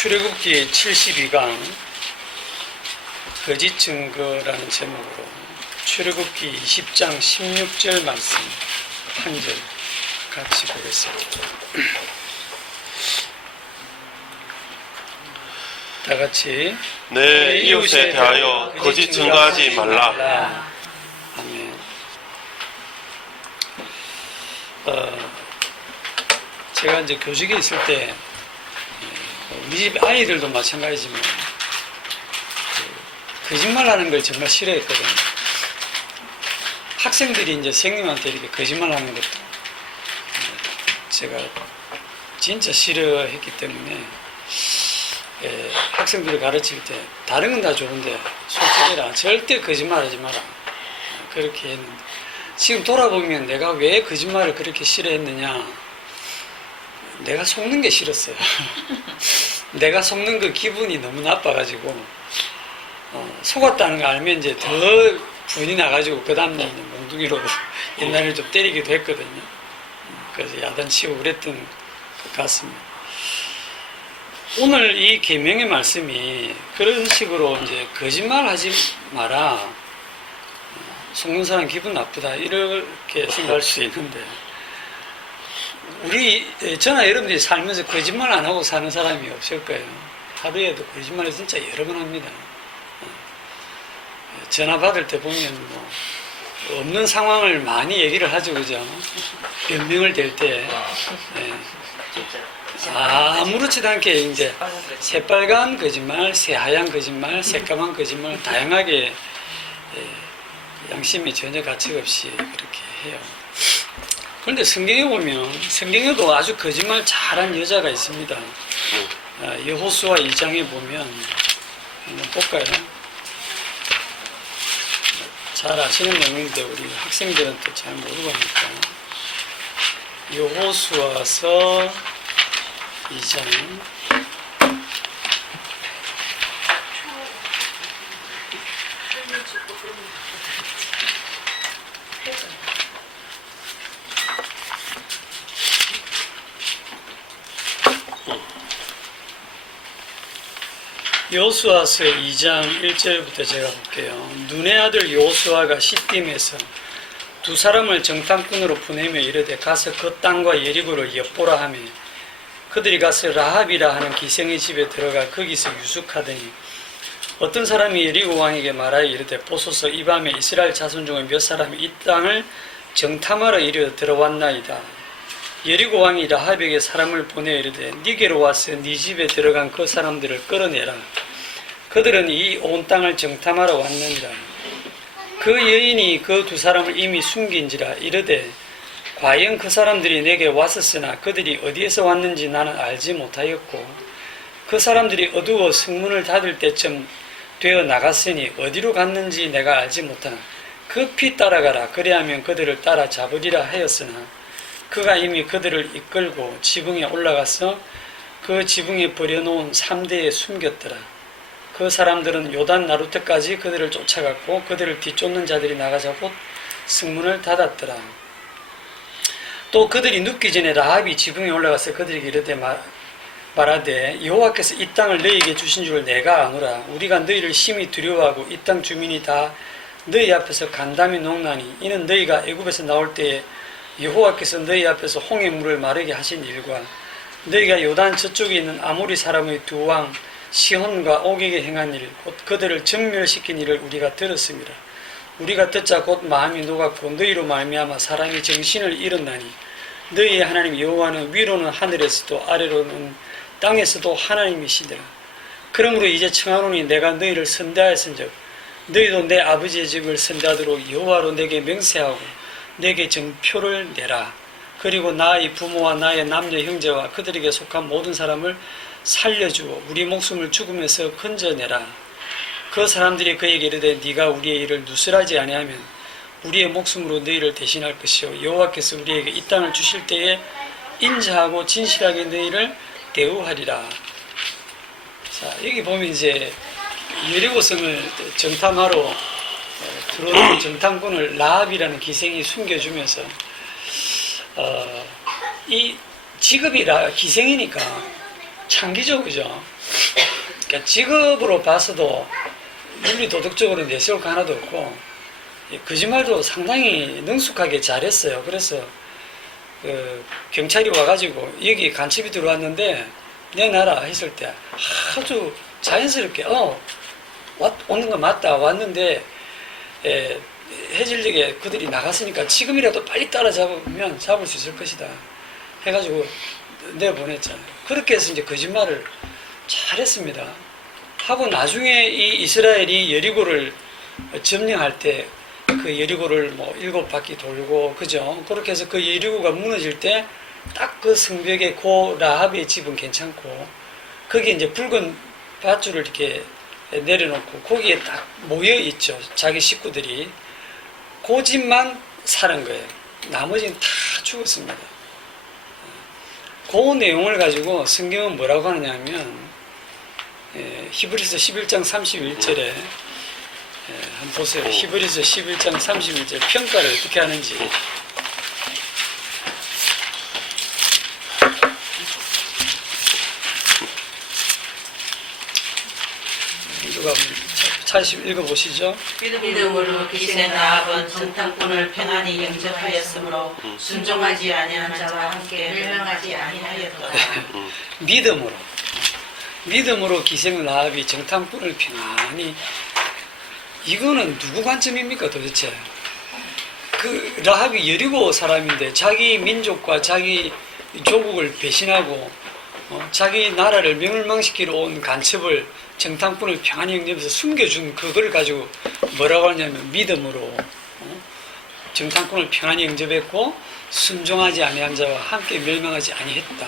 출애굽기 72강 거짓 증거라는 제목으로 출애굽기 20장 16절 말씀 한 절 같이 보겠습니다. 다 같이 내 이웃에 대하여 거짓 증거하지 말라. 아멘. 제가 이제 교직에 있을 때 우리 집 아이들도 마찬가지지만 거짓말하는 걸 정말 싫어했거든요. 학생들이 이제 선생님한테 이렇게 거짓말하는 것도 제가 진짜 싫어했기 때문에 학생들을 가르칠 때 다른 건 다 좋은데 솔직히라 절대 거짓말하지 마라 그렇게 했는데 지금 돌아보면 내가 왜 거짓말을 그렇게 싫어했느냐, 내가 속는 게 싫었어요. 내가 속는 그 기분이 너무 나빠가지고 속았다는 거 알면 이제 더 분이 나가지고 그 다음날 몽둥이로 옛날에 좀 때리기도 했거든요. 그래서 야단치고 그랬던 것 같습니다. 오늘 이 계명의 말씀이 그런 식으로 이제 거짓말하지 마라, 속는 사람 기분 나쁘다 이렇게 생각할 수 있는데, 저나 여러분들이 살면서 거짓말 안 하고 사는 사람이 없을 거예요. 하루에도 거짓말을 진짜 여러 번 합니다. 전화 받을 때 보면 뭐 없는 상황을 많이 얘기를 하죠, 그죠? 변명을 댈 때. 아무렇지도 않게 이제 새빨간 거짓말, 새하얀 거짓말, 새까만 거짓말, 다양하게 양심이 전혀 가책 없이 그렇게 해요. 그런데 성경에 보면, 성경에도 아주 거짓말 잘한 여자가 있습니다. 여호수아 2장에 보면 한번 볼까요? 잘 아시는 내용인데 우리 학생들은 또 잘 모르고 하니까. 여호수아서 2장 여호수아서 2장 1절부터 제가 볼게요. 눈의 아들 여호수아가 시딤에서 두 사람을 정탐꾼으로 보내며 이르되 가서 그 땅과 예리고를 엿보라 하며 그들이 가서 라합이라 하는 기생의 집에 들어가 거기서 유숙하더니 어떤 사람이 예리고 왕에게 말하여 이르되 보소서 이 밤에 이스라엘 자손 중에 몇 사람이 이 땅을 정탐하러 이르러 들어왔나이다. 예리고 왕이 라합에게 사람을 보내 이르되 네게로 와서 네 집에 들어간 그 사람들을 끌어내라. 그들은 이 온 땅을 정탐하러 왔느니라. 그 여인이 그 두 사람을 이미 숨긴지라 이르되 과연 그 사람들이 내게 왔었으나 그들이 어디에서 왔는지 나는 알지 못하였고 그 사람들이 어두워 성문을 닫을 때쯤 되어 나갔으니 어디로 갔는지 내가 알지 못하나 급히 따라가라. 그리하면 그들을 따라 잡으리라 하였으나 그가 이미 그들을 이끌고 지붕에 올라가서 그 지붕에 버려놓은 3대에 숨겼더라. 그 사람들은 요단 나루터까지 그들을 쫓아갔고 그들을 뒤쫓는 자들이 나가자 곧 성문을 닫았더라. 또 그들이 눕기 전에 라합이 지붕에 올라가서 그들에게 이르되 말하되 여호와께서 이 땅을 너희에게 주신 줄 내가 아노라. 우리가 너희를 심히 두려워하고 이 땅 주민이 다 너희 앞에서 간담이 녹나니 이는 너희가 애굽에서 나올 때에 여호와께서 너희 앞에서 홍해 물을 마르게 하신 일과 너희가 요단 저쪽에 있는 아모리 사람의 두 왕 시혼과 옥에게 행한 일 곧 그들을 전멸시킨 일을 우리가 들었습니다. 우리가 듣자 곧 마음이 녹았고 너희로 말미암아 사람이 정신을 잃었나니 너희의 하나님 여호와는 위로는 하늘에서도 아래로는 땅에서도 하나님이시더라. 그러므로 이제 청하노니 내가 너희를 선대하였은즉 너희도 내 아버지의 집을 선대하도록 여호와로 내게 맹세하고 내게 정표를 내라. 그리고 나의 부모와 나의 남녀 형제와 그들에게 속한 모든 사람을 살려주고 우리 목숨을 죽음에서 건져내라. 그 사람들이 그에게 이르되 네가 우리의 일을 누설하지 아니하면 우리의 목숨으로 너희를 대신할 것이요 여호와께서 우리에게 이 땅을 주실 때에 인자하고 진실하게 너희를 대우하리라. 자, 여기 보면 이제 여리고성을 정탐하러 들어오는 정탐꾼을 라합이라는 기생이 숨겨주면서 이 직업이 기생이니까 창기죠, 그죠? 그러니까 직업으로 봐서도 윤리 도덕적으로 내세울 거 하나도 없고 거짓말도 상당히 능숙하게 잘했어요. 그래서 경찰이 와가지고 여기 간첩이 들어왔는데 내놔라 했을 때 아주 자연스럽게 오는 거 맞다 왔는데 해질녘에 그들이 나갔으니까 지금이라도 빨리 따라잡으면 잡을 수 있을 것이다 해가지고 내보냈잖아요. 그렇게 해서 이제 거짓말을 잘했습니다. 하고 나중에 이 이스라엘이 여리고를 점령할 때 그 여리고를 뭐 7바퀴 돌고 그죠? 그렇게 해서 그 여리고가 무너질 때 딱 그 성벽에 고 라합의 집은 괜찮고 거기에 이제 붉은 밧줄을 이렇게 내려놓고 거기에 딱 모여 있죠. 자기 식구들이 그 집만 사는 거예요. 나머지는 다 죽었습니다. 그 내용을 가지고 성경은 뭐라고 하느냐 하면 히브리서 11장 31절에 한번 보세요. 히브리서 11장 31절 평가를 어떻게 하는지. 누가 차시 읽어보시죠. 믿음으로 기생 라합은 정탐꾼을 평안히 영접하였으므로 순종하지 아니한 자와 함께 멸망하지 아니하였도다. 믿음으로 기생 라합이 정탐꾼을 평안히. 이거는 누구 관점입니까 도대체? 그 라합이 여리고 사람인데 자기 민족과 자기 조국을 배신하고 자기 나라를 멸망시키러 온 간첩을 정탐꾼을 평안히 영접해서 숨겨준 그걸 가지고 뭐라고 하냐면 믿음으로 정탐꾼을 평안히 영접했고 순종하지 아니한 자와 함께 멸망하지 아니했다.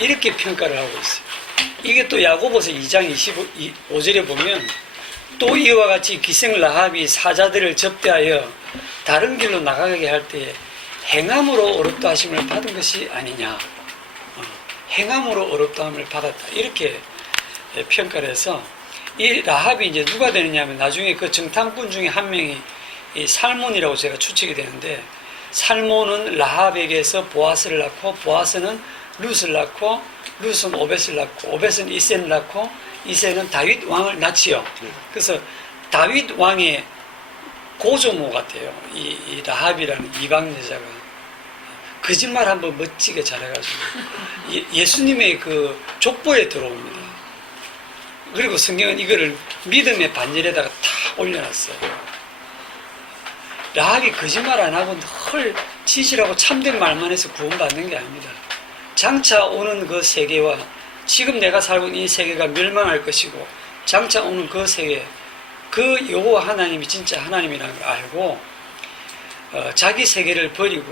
이렇게 평가를 하고 있어요. 이게 또 야고보서 2장 25절에 보면 또 이와 같이 기생 라합이 사자들을 접대하여 다른 길로 나가게 할 때에 행함으로 어렵다 하심을 받은 것이 아니냐. 행함으로 어렵다 함을 받았다. 이렇게 평가를 해서 이 라합이 이제 누가 되느냐 하면 나중에 그 정탐꾼 중에 한 명이 이 살몬이라고 제가 추측이 되는데 살몬은 라합에게서 보아스를 낳고 보아스는 룻을 낳고 룻은 오벳을 낳고 오벳은 이세를 낳고 이세는 다윗 왕을 낳지요. 그래서 다윗 왕의 고조모 같아요. 이 라합이라는 이방 여자가 거짓말 한번 멋지게 잘해가지고 예수님의 그 족보에 들어옵니다. 그리고 성경은 이거를 믿음의 반열에다가 다 올려놨어요. 라합이 거짓말 안 하고 헐 진실하고 참된 말만 해서 구원받는 게 아닙니다. 장차 오는 그 세계와 지금 내가 살고 있는 이 세계가 멸망할 것이고 장차 오는 그 세계 그 여호와 하나님이 진짜 하나님이라는 걸 알고 자기 세계를 버리고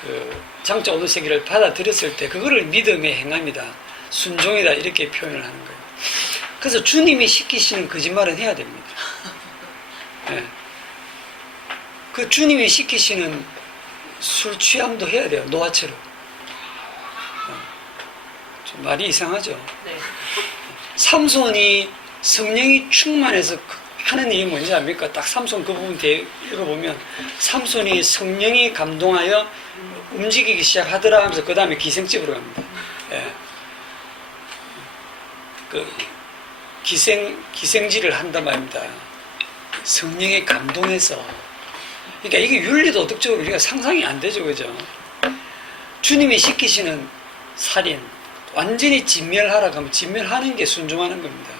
그 장차 오는 세계를 받아들였을 때 그거를 믿음의 행함이다 순종이다 이렇게 표현을 하는 거예요. 그래서 주님이 시키시는 거짓말은 해야 됩니다. 네. 그 주님이 시키시는 술 취함도 해야 돼요. 노아처럼. 좀 말이 이상하죠. 네. 삼손이 성령이 충만해서 하는 일이 뭔지 압니까? 딱 삼손 그 부분 뒤에 읽어보면 삼손이 성령이 감동하여 움직이기 시작하더라 하면서 그 다음에 기생집으로 갑니다. 예. 그 기생질을 한단 말입니다. 성령에 감동해서. 그러니까 이게 윤리도덕적으로 우리가 상상이 안 되죠, 그죠? 주님이 시키시는 살인, 완전히 진멸하라고 하면 진멸하는 게 순종하는 겁니다.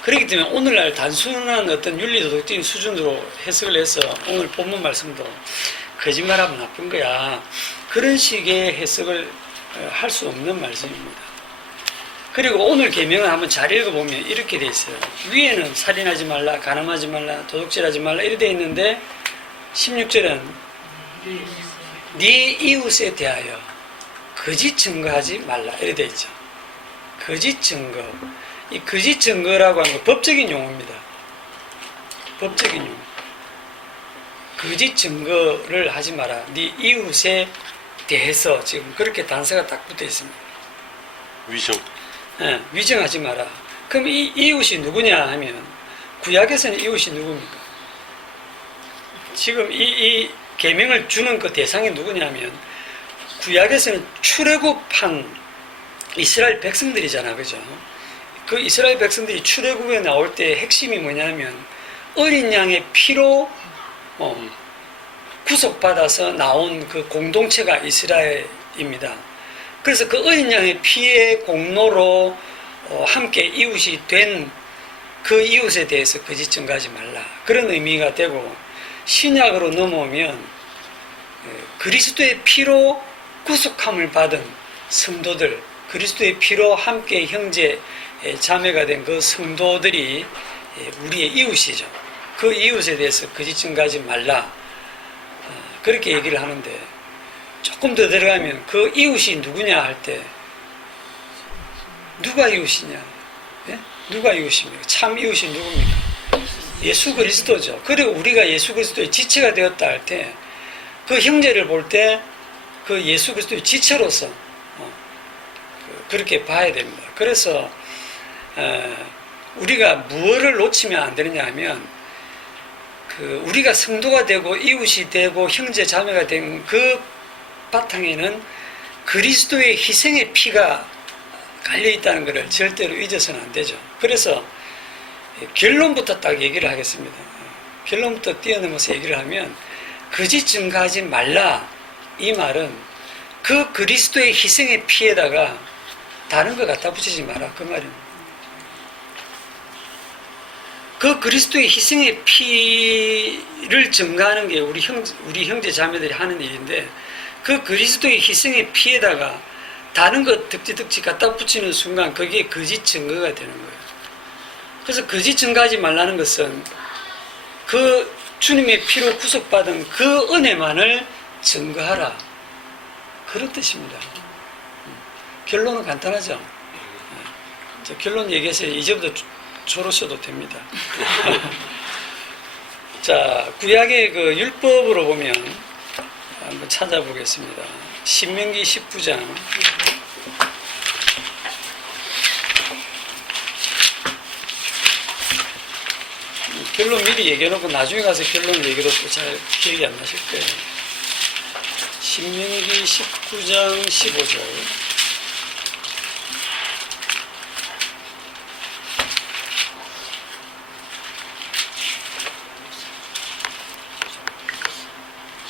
그렇기 때문에 오늘날 단순한 어떤 윤리도덕적인 수준으로 해석을 해서 오늘 본문 말씀도 거짓말하면 나쁜 거야. 그런 식의 해석을 할 수 없는 말씀입니다. 그리고 오늘 계명을 한번 잘 읽어보면 이렇게 돼 있어요. 위에는 살인하지 말라, 간음하지 말라, 도둑질하지 말라 이렇게 돼 있는데 16절은 네 이웃에 대하여 거짓 증거하지 말라 이렇게 돼 있죠. 거짓 증거. 이 거짓 증거라고 하는 건 법적인 용어입니다. 법적인 용어. 거짓 증거를 하지 마라. 네 이웃에 대해서 지금 그렇게 단서가 딱 붙어 있습니다. 위증. 네, 위증하지 마라. 그럼 이 이웃이 누구냐 하면 구약에서는 이웃이 누굽니까? 지금 이 계명을 주는 그 대상이 누구냐면 구약에서는 출애굽한 이스라엘 백성들이잖아, 그죠? 그 이스라엘 백성들이 출애굽에 나올 때 핵심이 뭐냐면 어린 양의 피로 구속받아서 나온 그 공동체가 이스라엘입니다. 그래서 그 어린 양의 피의 공로로 함께 이웃이 된 그 이웃에 대해서 거짓 증거하지 말라, 그런 의미가 되고, 신약으로 넘어오면 그리스도의 피로 구속함을 받은 성도들, 그리스도의 피로 함께 형제 자매가 된 그 성도들이 우리의 이웃이죠. 그 이웃에 대해서 거짓 증거하지 말라, 그렇게 얘기를 하는데, 조금 더 들어가면 그 이웃이 누구냐 할 때 누가 이웃이냐? 예? 누가 이웃입니까? 참 이웃이 누굽니까? 예수 그리스도죠. 그리고 우리가 예수 그리스도의 지체가 되었다 할 때 그 형제를 볼 때 그 예수 그리스도의 지체로서 그렇게 봐야 됩니다. 그래서 우리가 무엇을 놓치면 안 되느냐 하면, 그 우리가 성도가 되고 이웃이 되고 형제 자매가 된 그 바탕에는 그리스도의 희생의 피가 깔려 있다는 것을 절대로 잊어서는 안 되죠. 그래서 결론부터 딱 얘기를 하겠습니다. 결론부터 뛰어넘어서 얘기를 하면, 거짓 증거하지 말라, 이 말은 그 그리스도의 희생의 피에다가 다른 거 갖다 붙이지 마라, 그 말입니다. 그 그리스도의 희생의 피를 증거하는 게 우리 형제 자매들이 하는 일인데, 그 그리스도의 희생의 피에다가 다른 거 득지 갖다 붙이는 순간 그게 거짓 증거가 되는 거예요. 그래서 거짓 증거하지 말라는 것은 그 주님의 피로 구속받은 그 은혜만을 증거하라, 그런 뜻입니다. 결론은 간단하죠. 결론 얘기해서 이제부터 졸으셔도 됩니다. 자, 구약의 그 율법으로 보면 한번 찾아보겠습니다. 신명기 19장. 결론 미리 얘기해놓고 나중에 가서 결론 얘기도 또 잘 기억이 안 나실 거예요. 신명기 19장 15절.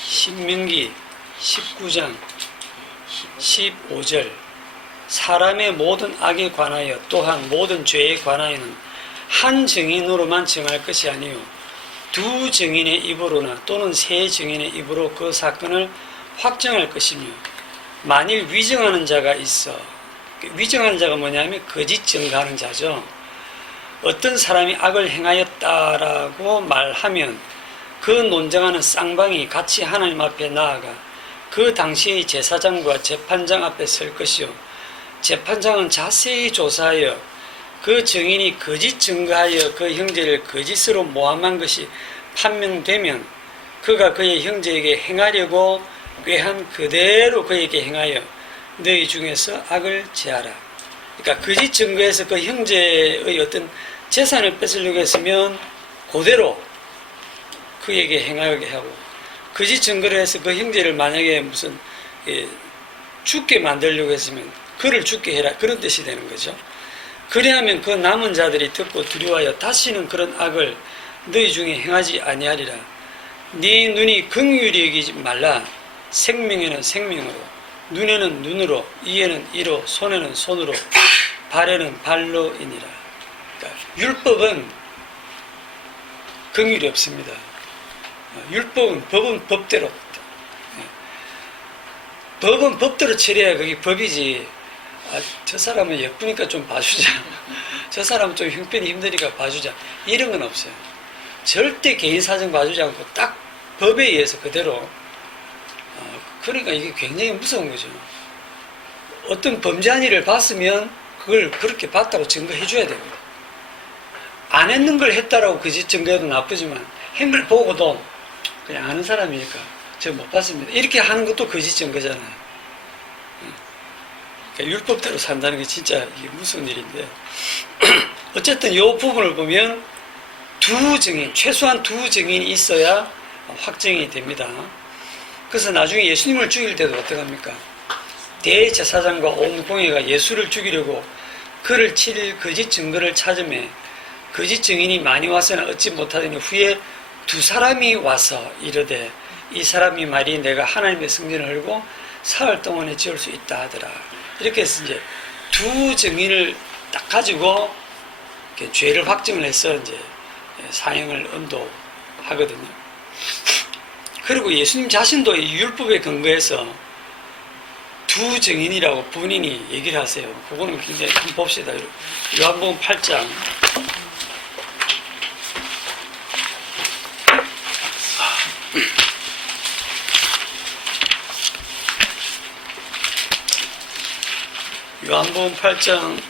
신명기 19장 15절. 사람의 모든 악에 관하여 또한 모든 죄에 관하여는 한 증인으로만 정할 것이 아니요 두 증인의 입으로나 또는 세 증인의 입으로 그 사건을 확정할 것이며, 만일 위정하는 자가 있어, 위정하는 자가 뭐냐면 거짓 증거하는 자죠. 어떤 사람이 악을 행하였다라고 말하면 그 논쟁하는 쌍방이 같이 하나님 앞에 나아가 그 당시의 제사장과 재판장 앞에 설 것이요, 재판장은 자세히 조사하여 그 증인이 거짓 증거하여 그 형제를 거짓으로 모함한 것이 판명되면 그가 그의 형제에게 행하려고 꾀한 그대로 그에게 행하여 너희 중에서 악을 제하라. 그러니까 거짓 증거해서 그 형제의 어떤 재산을 뺏으려고 했으면 그대로 그에게 행하게 하고, 거짓 증거를 해서 그 형제를 만약에 무슨 죽게 만들려고 했으면 그를 죽게 해라, 그런 뜻이 되는 거죠. 그래야면 그 남은 자들이 듣고 두려워하여 다시는 그런 악을 너희 중에 행하지 아니하리라. 네 눈이 긍휼히 여기지 말라. 생명에는 생명으로, 눈에는 눈으로, 이에는 이로, 손에는 손으로, 발에는 발로이니라. 그러니까 율법은 긍휼이 없습니다. 율법은 법은 법대로, 법은 법대로 처리해야 그게 법이지. 저 사람은 예쁘니까 좀 봐주자, 저 사람은 좀 형편이 힘드니까 봐주자, 이런 건 없어요. 절대 개인 사정 봐주지 않고 딱 법에 의해서 그대로. 그러니까 이게 굉장히 무서운 거죠. 어떤 범죄한 일을 봤으면 그걸 그렇게 봤다고 증거해 줘야 됩니다. 안 했는 걸 했다라고 거짓 증거해도 나쁘지만 한 걸 보고도 그냥 아는 사람이니까 저 못 봤습니다, 이렇게 하는 것도 거짓 증거잖아요. 율법대로 산다는 게 진짜 이게 무슨 일인데, 어쨌든 이 부분을 보면 두 증인, 최소한 두 증인이 있어야 확정이 됩니다. 그래서 나중에 예수님을 죽일 때도 어떡합니까? 대제사장과 온 공회가 예수를 죽이려고 그를 칠 거짓 증거를 찾으며 거짓 증인이 많이 와서는 얻지 못하더니 후에 두 사람이 와서 이르되 이 사람이 말이 내가 하나님의 성전을 헐고 사흘 동안에 지을 수 있다 하더라. 이렇게 해서 이제 두 증인을 딱 가지고 이렇게 죄를 확정을 해서 이제 사형을 언도하거든요. 그리고 예수님 자신도 이 율법에 근거해서 두 증인이라고 본인이 얘기를 하세요. 그거는 굉장히 한번 봅시다. 요한복음 8장. 요한복음 8장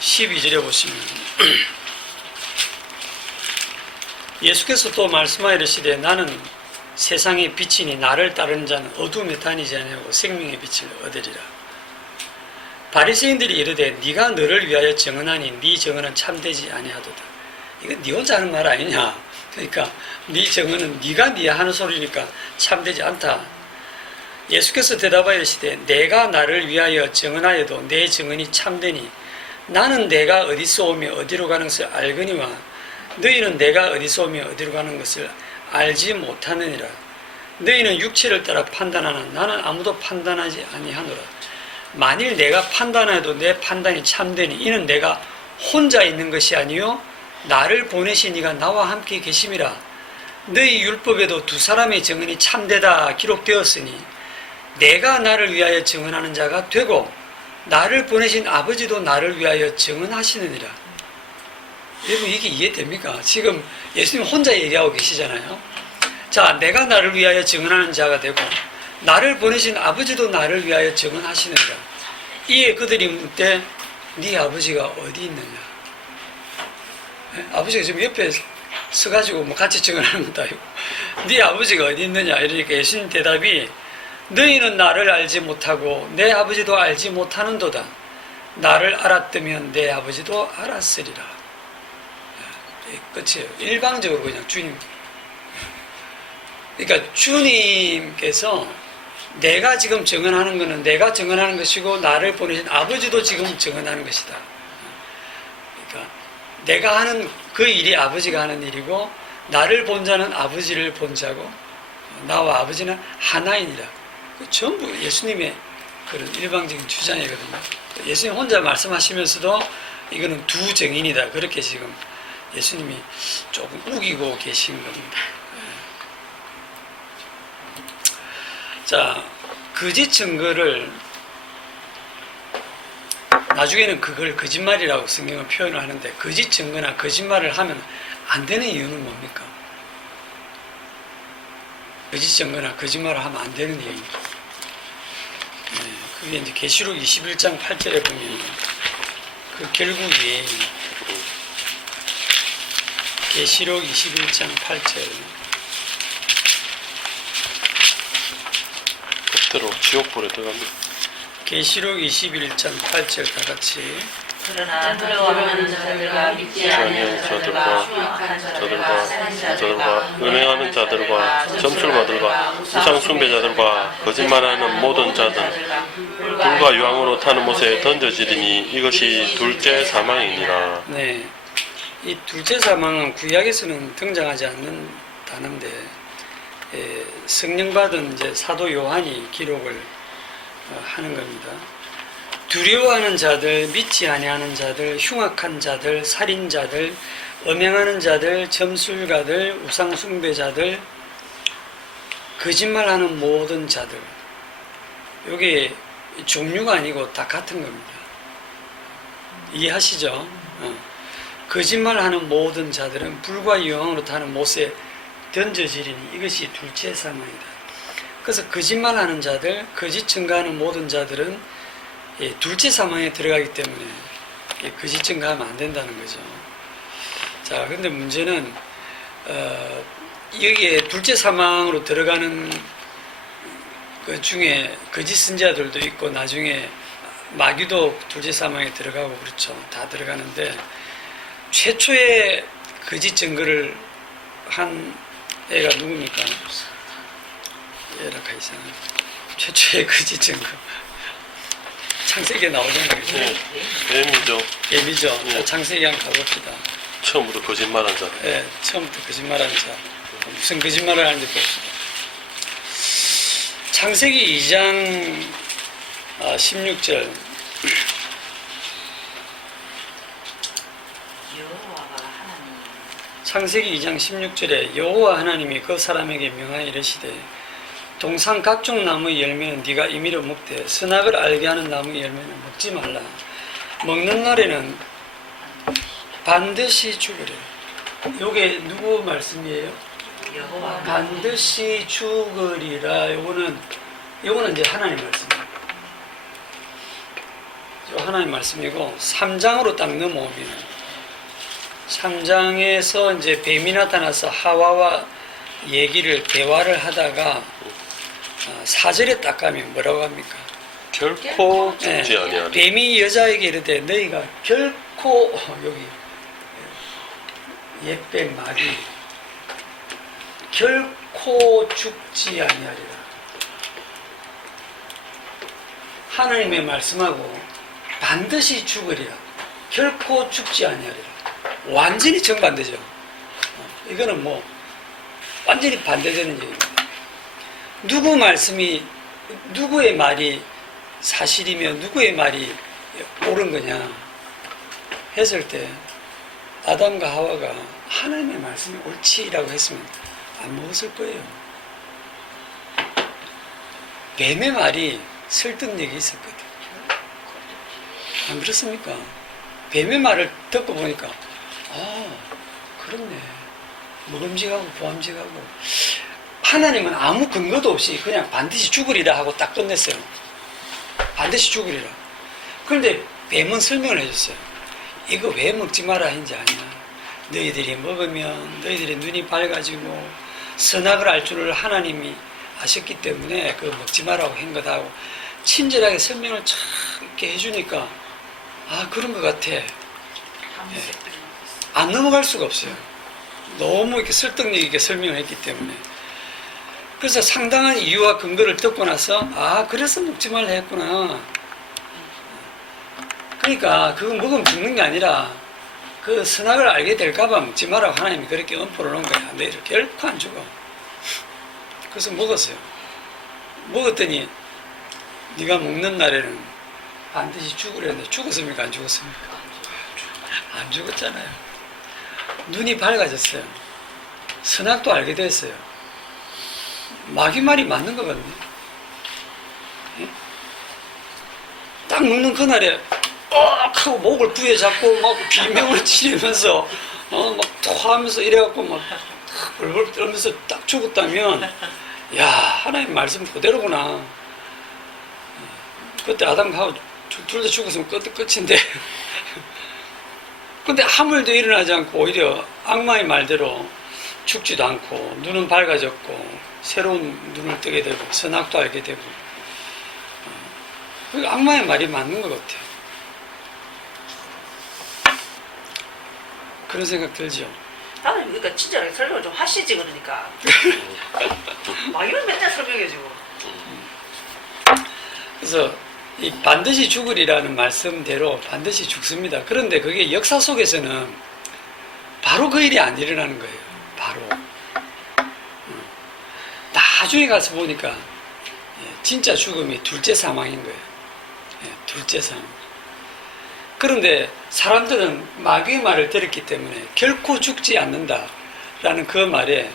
12절에 보시면 예수께서 또 말씀하여 이르시되 나는 세상의 빛이니 나를 따르는 자는 어두움에 다니지 아니하고 생명의 빛을 얻으리라. 바리새인들이 이르되 네가 너를 위하여 증언하니 네 증언은 참되지 아니하도다. 이거 네 혼자 하는 말 아니냐. 그러니까 네 증언은 네가 네 하는 소리니까 참되지 않다. 예수께서 대답하여 이르시되 내가 나를 위하여 증언하여도 내 증언이 참되니 나는 내가 어디서 오며 어디로 가는 것을 알거니와 너희는 내가 어디서 오며 어디로 가는 것을 알지 못하느니라. 너희는 육체를 따라 판단하나 나는 아무도 판단하지 아니하노라. 만일 내가 판단해도 내 판단이 참되니 이는 내가 혼자 있는 것이 아니요 나를 보내신 이가 나와 함께 계심이라. 너희 율법에도 두 사람의 증언이 참되다 기록되었으니 내가 나를 위하여 증언하는 자가 되고 나를 보내신 아버지도 나를 위하여 증언하시느니라. 여러분 이게 이해됩니까? 지금 예수님 혼자 얘기하고 계시잖아요. 자, 내가 나를 위하여 증언하는 자가 되고 나를 보내신 아버지도 나를 위하여 증언하시느니라. 이에 그들이 묻되 네 아버지가 어디 있느냐? 아버지가 지금 옆에 서가지고 뭐 같이 증언하는 것도 아니고 네 아버지가 어디 있느냐? 이러니까 예수님 대답이 너희는 나를 알지 못하고 내 아버지도 알지 못하는도다. 나를 알았다면 내 아버지도 알았으리라. 끝이에요. 일방적으로 그냥 주님. 그러니까 주님께서 내가 지금 증언하는 것은 내가 증언하는 것이고 나를 보내신 아버지도 지금 증언하는 것이다. 그러니까 내가 하는 그 일이 아버지가 하는 일이고 나를 본 자는 아버지를 본 자고 나와 아버지는 하나이니라. 전부 예수님의 그런 일방적인 주장이거든요. 예수님 혼자 말씀하시면서도 이거는 두 증인이다. 그렇게 지금 예수님이 조금 우기고 계신 겁니다. 자, 거짓 증거를 나중에는 그걸 거짓말이라고 성경은 표현을 하는데 거짓 증거나 거짓말을 하면 안 되는 이유는 뭡니까? 거짓 증거나 거짓말을 하면 안 되는 이유입니다. 그게 이제 계시록 21장 8절에 보면 그 결국이 계시록 21장 8절 그대로 지옥불에 들어갑니다. 계시록 21장 8절 다 같이 그러나 두려워하는 자들과 믿지 않는 자들과 흉악한 자들과 은행하는 자들과 점술가들과 우상 숭배자들과 거짓말하는 모든 자들 불과 유황으로 타는 못에 던져지리니 이것이 둘째 사망이니라. 네, 이 둘째 사망은 구약에서는 등장하지 않는 단어인데 성령 받은 이제 사도 요한이 기록을 하는 겁니다. 두려워하는 자들, 믿지 아니하는 자들, 흉악한 자들, 살인자들, 음행하는 자들, 점술가들, 우상 숭배자들, 거짓말하는 모든 자들. 이게 종류가 아니고 다 같은 겁니다. 이해하시죠? 거짓말하는 모든 자들은 불과 유황으로 타는 못에 던져지리니 이것이 둘째 사망이다. 그래서 거짓말하는 자들, 거짓 증거하는 모든 자들은 둘째 사망에 들어가기 때문에 거짓 증거하면 안 된다는 거죠. 자, 근데 문제는 여기에 둘째 사망으로 들어가는 그 중에 거짓 선지자들도 있고 나중에 마귀도 둘째 사망에 들어가고 그렇죠. 다 들어가는데 최초의 거짓 증거를 한 애가 누굽니까? 에라카 이상. 최초의 거짓 증거. 창세기에 나오잖아요. 그죠? 네. 뱀이죠. 예미죠. 네. 창세기 한번 가봅시다. 처음부터 거짓말한 자. 예, 처음부터 거짓말하는 자. 무슨 거짓말을 하는지 봅시다. 창세기 2장 16절. 여호와가 하나님 창세기 2장 16절에 여호와 하나님이 그 사람에게 명하여 이르시되 동산 각종 나무의 열매는 네가 임의로 먹되 선악을 알게 하는 나무의 열매는 먹지 말라. 먹는 날에는 반드시 죽으리라. 요게 누구 말씀이에요? 여호와 반드시 죽으리라. 요거는 이제 하나님 말씀이에요. 요 하나님 말씀이고 3장으로 딱 넘어오면 3장에서 이제 뱀이 나타나서 하와와 대화를 하다가 4절에 딱 가면 뭐라고 합니까? 결코 네, 죽지 아니하리. 뱀이 여자에게 이르되 너희가 결코 여기 옛뱀 마귀 결코 죽지 아니하리라. 하나님의 말씀하고 반드시 죽으리라. 결코 죽지 아니하리라. 완전히 정반대죠. 이거는 뭐 완전히 반대되는 얘기입니다. 누구의 말이 사실이며 누구의 말이 옳은 거냐 했을 때 아담과 하와가 하나님의 말씀이 옳지라고 했으면 안 먹었을 거예요. 뱀의 말이 설득력이 있었거든. 안 그렇습니까? 뱀의 말을 듣고 보니까 그렇네. 먹음직하고 보암직하고. 하나님은 아무 근거도 없이 그냥 반드시 죽으리라 하고 딱 끝냈어요. 반드시 죽으리라. 그런데 뱀은 설명을 해줬어요. 이거 왜 먹지 마라 했는지 아냐. 너희들이 먹으면 너희들의 눈이 밝아지고 선악을 알 줄을 하나님이 아셨기 때문에 그거 먹지 마라고 한 거다 하고 친절하게 설명을 참 이렇게 해주니까 그런 것 같아. 안 넘어갈 수가 없어요. 너무 이렇게 설득력 있게 설명을 했기 때문에. 그래서 상당한 이유와 근거를 듣고 나서 그래서 먹지 말라 했구나. 그러니까 그거 먹으면 죽는 게 아니라 그 선악을 알게 될까봐 먹지 마라고 하나님이 그렇게 엄포를 놓은 거야. 너희들 결코 안 죽어. 그래서 먹었어요. 먹었더니 네가 먹는 날에는 반드시 죽으려는데 죽었습니까? 안 죽었습니까? 안 죽었잖아요. 눈이 밝아졌어요. 선악도 알게 됐어요. 마귀 말이 맞는 것 같네. 예? 딱 먹는 그날에 하고 목을 부여잡고 막 비명을 지르면서 막 토하면서 이래갖고 막 벌벌 떨면서 딱 죽었다면 하나님 말씀 그대로구나. 그때 아담과 하와 둘 다 죽었으면 끝인데 근데 아무 일도 일어나지 않고 오히려 악마의 말대로 죽지도 않고 눈은 밝아졌고 새로운 눈을 뜨게 되고 선악도 알게 되고 그러니까 악마의 말이 맞는 것 같아요. 그런 생각 들죠. 나는 그러니까 친절하게 설명을 좀 하시지 그러니까 마귀는 맨날 설명해주고. 그래서 이 반드시 죽으리라는 말씀대로 반드시 죽습니다. 그런데 그게 역사 속에서는 바로 그 일이 안 일어나는 거예요. 바로 나중에 가서 보니까 진짜 죽음이 둘째 사망인 거예요. 둘째 사망. 그런데 사람들은 마귀의 말을 들었기 때문에 결코 죽지 않는다라는 그 말에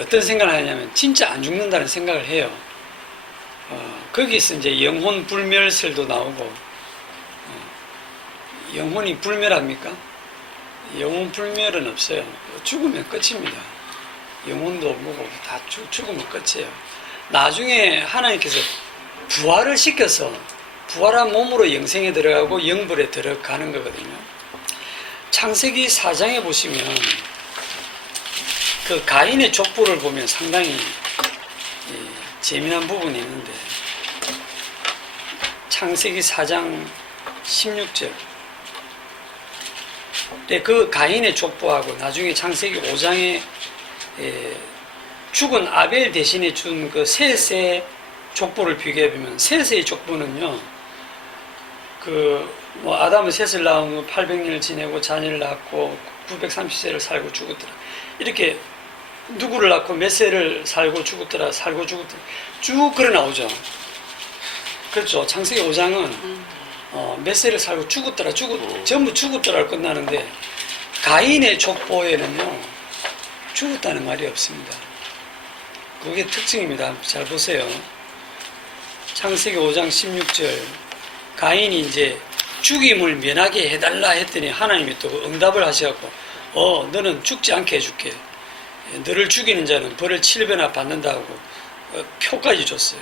어떤 생각을 하냐면 진짜 안 죽는다는 생각을 해요. 거기서 이제 영혼 불멸설도 나오고 영혼이 불멸합니까? 영혼 불멸은 없어요. 죽으면 끝입니다. 영혼도 뭐고 다 죽으면 끝이에요. 나중에 하나님께서 부활을 시켜서 부활한 몸으로 영생에 들어가고 영불에 들어가는 거거든요. 창세기 4장에 보시면 그 가인의 족보를 보면 상당히 재미난 부분이 있는데 창세기 4장 16절 그 가인의 족보하고 나중에 창세기 5장에 죽은 아벨 대신에 준 그 셋의 족보를 비교해 보면 셋의 족보는요. 그 뭐 아담은 셋을 낳으면 800년을 지내고 자녀를 낳고 930세를 살고 죽었더라. 이렇게 누구를 낳고 몇 세를 살고 죽었더라. 살고 죽었더라. 쭉 그래 나오죠. 그렇죠. 창세기 5장은 몇 세를 살고 죽었더라. 전부 죽었더라 끝나는데 가인의 족보에는요. 죽었다는 말이 없습니다. 그게 특징입니다. 잘 보세요. 창세기 5장 16절 가인이 이제 죽임을 면하게 해달라 했더니 하나님이 또 응답을 하셔갖고 너는 죽지 않게 해줄게. 너를 죽이는 자는 벌을 7배나 받는다고 표까지 줬어요.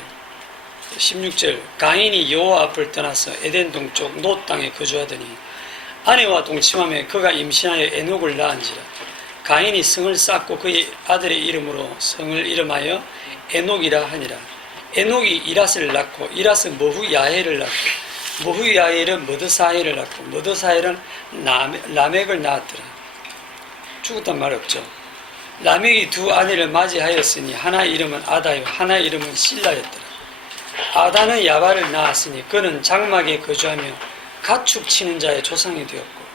16절 가인이 여호와 앞을 떠나서 에덴 동쪽 노 땅에 거주하더니 아내와 동침하며 그가 임신하여 에녹을 낳은지라. 가인이 성을 쌓고 그의 아들의 이름으로 성을 이름하여 에녹이라 하니라. 에녹이 이랏을 낳고 이랏은 머후야헬을 낳고 머후야헬은 머드사헬을 낳고 머드사헬은 라멕을 낳았더라. 죽었단 말 없죠. 라멕이 두 아내를 맞이하였으니 하나 이름은 아다요 하나 이름은 실라였더라. 아다는 야발을 낳았으니 그는 장막에 거주하며 가축 치는 자의 조상이 되었고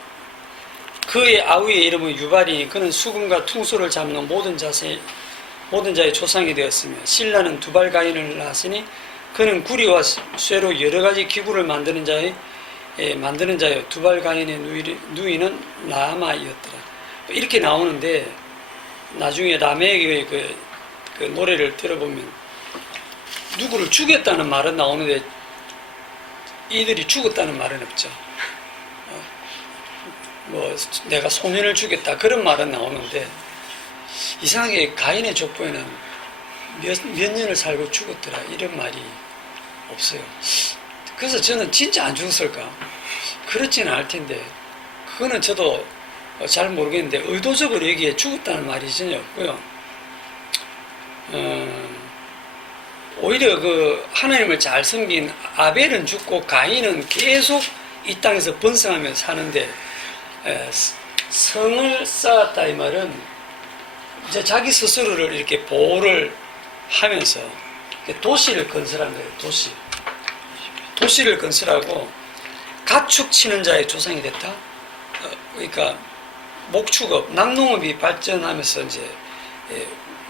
그의 아우의 이름은 유발이니 그는 수금과 퉁소를 잡는 모든 자의 조상이 되었으며 실라는 두발 가인을 낳았으니 그는 구리와 쇠로 여러 가지 기구를 만드는 자여 두발 가인의 누이는 라마이었더라. 이렇게 나오는데 나중에 라멕의 그 노래를 들어보면 누구를 죽였다는 말은 나오는데 이들이 죽었다는 말은 없죠. 뭐 내가 소년을 죽였다 그런 말은 나오는데 이상하게 가인의 족보에는 몇 년을 살고 죽었더라 이런 말이 없어요. 그래서 저는 진짜 안 죽었을까? 그렇지는 않을 텐데 그거는 저도 잘 모르겠는데 의도적으로 여기에 죽었다는 말이 전혀 없고요. 오히려 그 하나님을 잘 섬긴 아벨은 죽고 가인은 계속 이 땅에서 번성하며 사는데 성을 쌓았다 이 말은 이제 자기 스스로를 이렇게 보호를 하면서 도시를 건설한 거예요. 도시를 건설하고 가축 치는 자의 조상이 됐다. 그러니까 목축업, 낙농업이 발전하면서 이제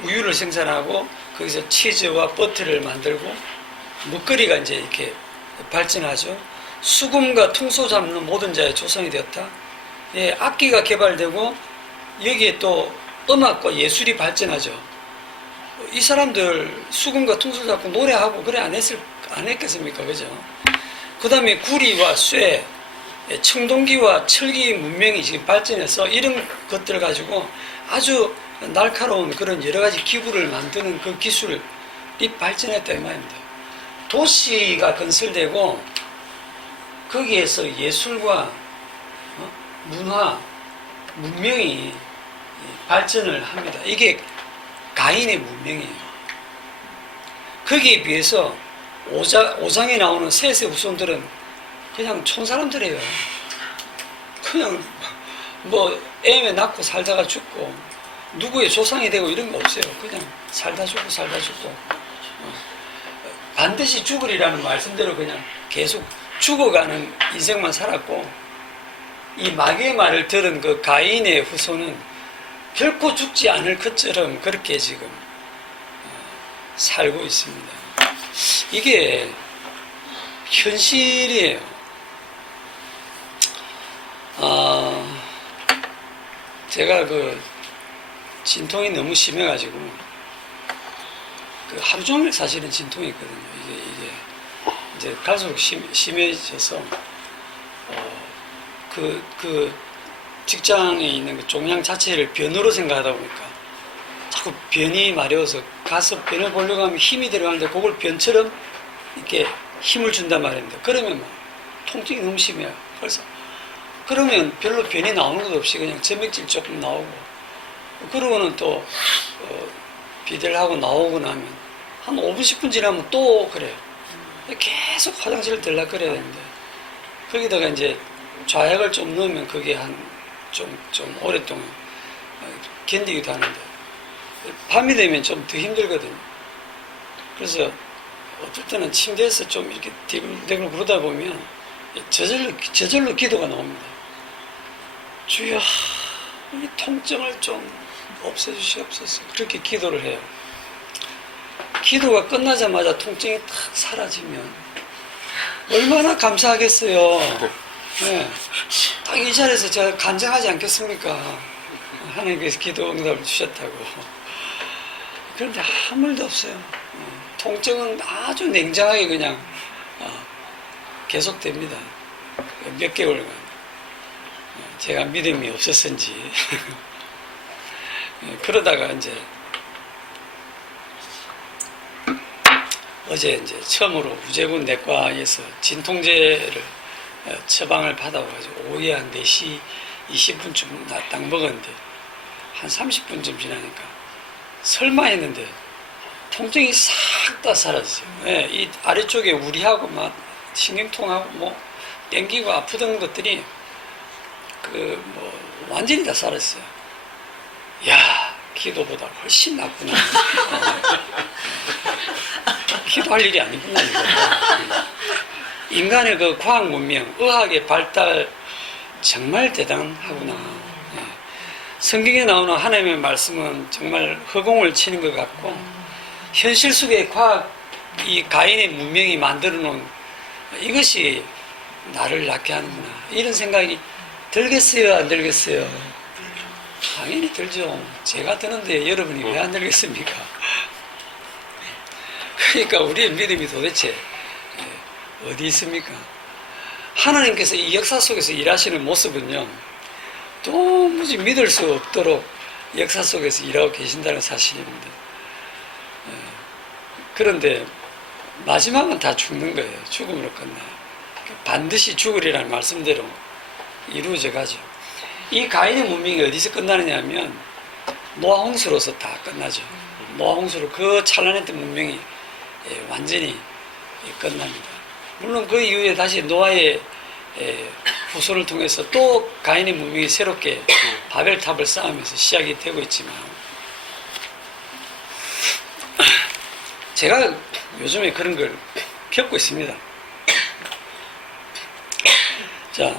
우유를 생산하고 거기서 치즈와 버터를 만들고 먹거리가 이제 이렇게 발전하죠. 수금과 퉁소 잡는 모든 자의 조상이 되었다. 악기가 개발되고 여기에 또 음악과 예술이 발전하죠. 이 사람들 수금과 퉁소 잡고 노래하고 그래 안 했겠습니까? 그죠? 그 다음에 구리와 쇠, 청동기와 철기 문명이 지금 발전해서 이런 것들 가지고 아주 날카로운 그런 여러 가지 기구를 만드는 그 기술이 발전했다 이 말입니다. 도시가 건설되고 거기에서 예술과 문화, 문명이 발전을 합니다. 이게 가인의 문명이에요. 거기에 비해서 5장에 나오는 셋의 후손들은 그냥 촌사람들이에요. 그냥 뭐 애매 낳고 살다가 죽고 누구의 조상이 되고 이런 거 없어요. 그냥 살다 죽고 반드시 죽으리라는 말씀대로 그냥 계속 죽어가는 인생만 살았고 이 마귀의 말을 들은 그 가인의 후손은 결코 죽지 않을 것처럼 그렇게 지금 살고 있습니다. 이게 현실이에요. 제가 그 진통이 너무 심해가지고 그 하루 종일 사실은 진통이 있거든요. 이게 이제 갈수록 심해져서 그 직장에 있는 그 종양 자체를 변으로 생각하다 보니까 자꾸 변이 마려워서 가서 변을 보려고 하면 힘이 들어가는데 그걸 변처럼 이렇게 힘을 준단 말입니다. 그러면 막 통증이 너무 심해요. 그래서 그러면 별로 변이 나오는 것도 없이 그냥 점액질 조금 나오고 그러고는 또 비대를 하고 나오고 나면 한 5분 10분 지나면 또 그래요. 계속 화장실을 들라 그래야 되는데 거기다가 이제 좌약을 좀 넣으면 그게 한 좀 오랫동안 견디기도 하는데 밤이 되면 좀 더 힘들거든요. 그래서 어떨 때는 침대에서 좀 이렇게 디글디글 그러다 보면 저절로 기도가 나옵니다. 주여, 이 통증을 좀 없애주시옵소서. 그렇게 기도를 해요. 기도가 끝나자마자 통증이 탁 사라지면 얼마나 감사하겠어요. 네. 딱 이 자리에서 제가 간증하지 않겠습니까? 하나님께서 기도 응답을 주셨다고. 그런데 아무 일도 없어요. 통증은 아주 냉정하게 그냥 계속됩니다. 몇 개월간. 제가 믿음이 없었는지. 그러다가 이제 어제 이제 처음으로 우재군 내과에서 진통제를 처방을 받아가지고 오후에 한 4시 20분쯤 딱 먹었는데 한 30분쯤 지나니까 설마 했는데 통증이 싹 다 사라졌어요. 예, 이 아래쪽에 우리하고 막 신경통하고 뭐 땡기고 아프던 것들이 완전히 다 사라졌어요. 야, 기도보다 훨씬 낫구나. 기도할 일이 아니구나, 이거. 인간의 그 과학 문명, 의학의 발달 정말 대단하구나. 예. 성경에 나오는 하나님의 말씀은 정말 허공을 치는 것 같고, 현실 속의 과학, 이 가인의 문명이 만들어 놓은 이것이 나를 낫게 하는구나. 이런 생각이 들겠어요, 안 들겠어요? 당연히 들죠. 제가 드는데 여러분이 왜 안 들겠습니까? 그러니까 우리의 믿음이 도대체 어디 있습니까? 하나님께서 이 역사 속에서 일하시는 모습은요, 도무지 믿을 수 없도록 역사 속에서 일하고 계신다는 사실입니다. 그런데 마지막은 다 죽는 거예요. 죽음으로 끝나요. 반드시 죽으리라는 말씀대로 이루어져 가죠. 이 가인의 문명이 어디서 끝나느냐 하면 노아 홍수로서 다 끝나죠. 노아 홍수로 그 찬란했던 문명이 완전히 끝납니다. 물론 그 이후에 다시 노아의 후손을 통해서 또 가인의 문명이 새롭게 바벨탑을 쌓으면서 시작이 되고 있지만, 제가 요즘에 그런 걸 겪고 있습니다. 자,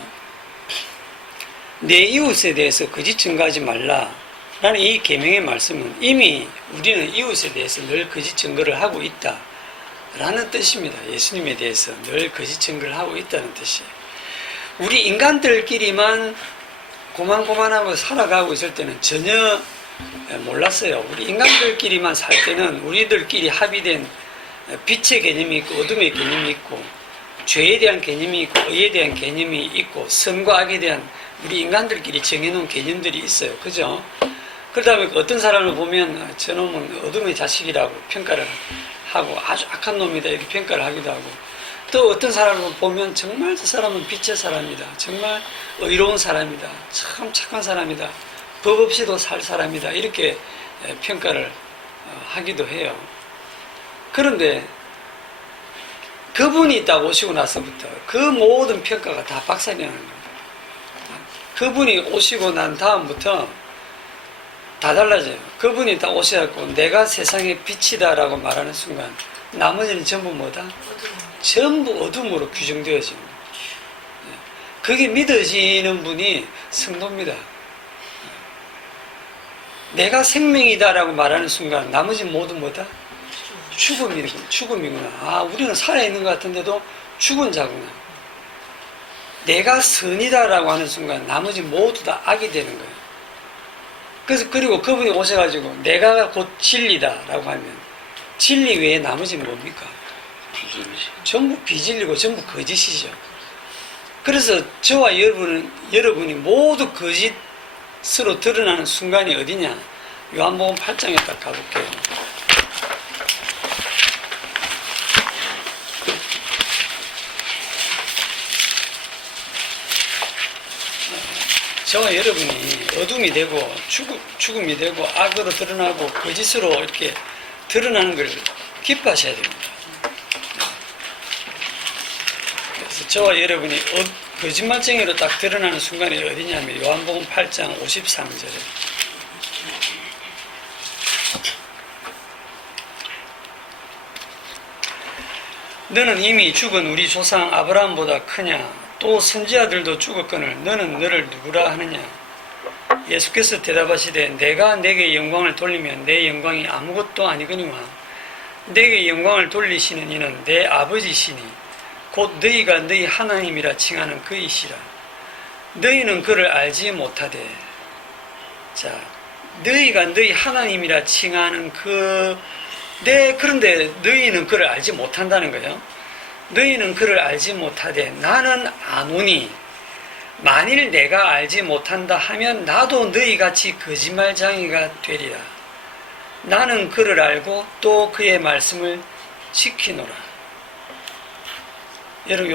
내 이웃에 대해서 거짓 증거하지 말라 라는 이 계명의 말씀은 이미 우리는 이웃에 대해서 늘 거짓 증거를 하고 있다 라는 뜻입니다. 예수님에 대해서 늘 거짓 증거를 하고 있다는 뜻이에요. 우리 인간들끼리만 고만고만하고 살아가고 있을 때는 전혀 몰랐어요. 우리 인간들끼리만 살 때는 우리들끼리 합의된 빛의 개념이 있고 어둠의 개념이 있고 죄에 대한 개념이 있고 의에 대한 개념이 있고 선과 악에 대한 우리 인간들끼리 정해놓은 개념들이 있어요. 그죠? 그러다 보니까 어떤 사람을 보면 저놈은 어둠의 자식이라고 평가를 하고 아주 악한 놈이다 이렇게 평가를 하기도 하고, 또 어떤 사람을 보면 정말 저 사람은 빛의 사람이다, 정말 의로운 사람이다, 참 착한 사람이다, 법 없이도 살 사람이다 이렇게 평가를 하기도 해요. 그런데 그분이 딱 오시고 나서부터 그 모든 평가가 다 박살이 나는 겁니다. 그분이 오시고 난 다음부터 다 달라져요. 그분이 딱 오셔갖고 내가 세상의 빛이다라고 말하는 순간 나머지는 전부 뭐다? 전부 어둠으로 규정되어집니다. 그게 믿어지는 분이 성도입니다. 내가 생명이다라고 말하는 순간 나머지 모두 뭐다? 죽음이구나. 아, 우리는 살아있는 것 같은데도 죽은 자구나. 내가 선이다라고 하는 순간 나머지 모두 다 악이 되는 거예요. 그래서 그리고 그분이 오셔가지고 내가 곧 진리다라고 하면 진리 외에 나머지는 뭡니까? 전부 비진리고 전부 거짓이죠. 그래서 저와 여러분이 모두 거짓으로 드러나는 순간이 어디냐? 요한복음 8장에 딱 가볼게요. 저와 여러분이 어둠이 되고 죽음이 되고 악으로 드러나고 거짓으로 이렇게 드러나는 걸 기뻐하셔야 됩니다. 그래서 저와 여러분이 거짓말쟁이로 딱 드러나는 순간이 어디냐면 요한복음 8장 53절에 너는 이미 죽은 우리 조상 아브라함보다 크냐? 또 선지자들도 죽었거늘 너는 너를 누구라 하느냐? 예수께서 대답하시되 내가 내게 영광을 돌리면 내 영광이 아무것도 아니거니와 내게 영광을 돌리시는 이는 내 아버지시니 곧 너희가 너희 하나님이라 칭하는 그이시라. 너희는 그를 알지 못하되. 자, 너희가 너희 하나님이라 칭하는 그런데 너희는 그를 알지 못한다는 거예요. 너희는 그를 알지 못하되 나는 아노니 만일 내가 알지 못한다 하면 나도 너희같이 거짓말쟁이가 되리라. 나는 그를 알고 또 그의 말씀을 지키노라. 여러분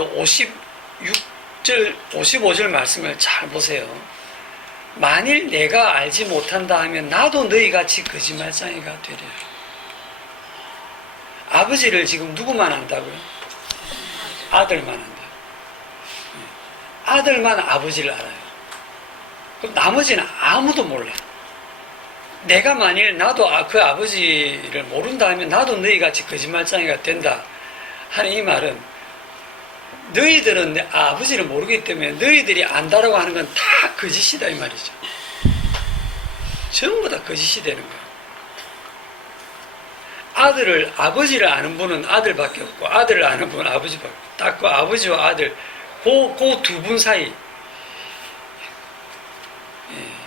56절 55절 말씀을 잘 보세요. 만일 내가 알지 못한다 하면 나도 너희같이 거짓말쟁이가 되리라. 아버지를 지금 누구만 안다고요? 아들만 안다. 아들만 아버지를 알아요. 그럼 나머지는 아무도 몰라. 내가 만일 나도 그 아버지를 모른다 하면 나도 너희같이 거짓말쟁이가 된다 하는 이 말은 너희들은 내 아버지를 모르기 때문에 너희들이 안다라고 하는 건 다 거짓이다 이 말이죠. 전부 다 거짓이 되는 거예요. 아버지를 아는 분은 아들밖에 없고 아들을 아는 분은 아버지밖에 없고 딱 그 아버지와 아들 그 두 분 사이.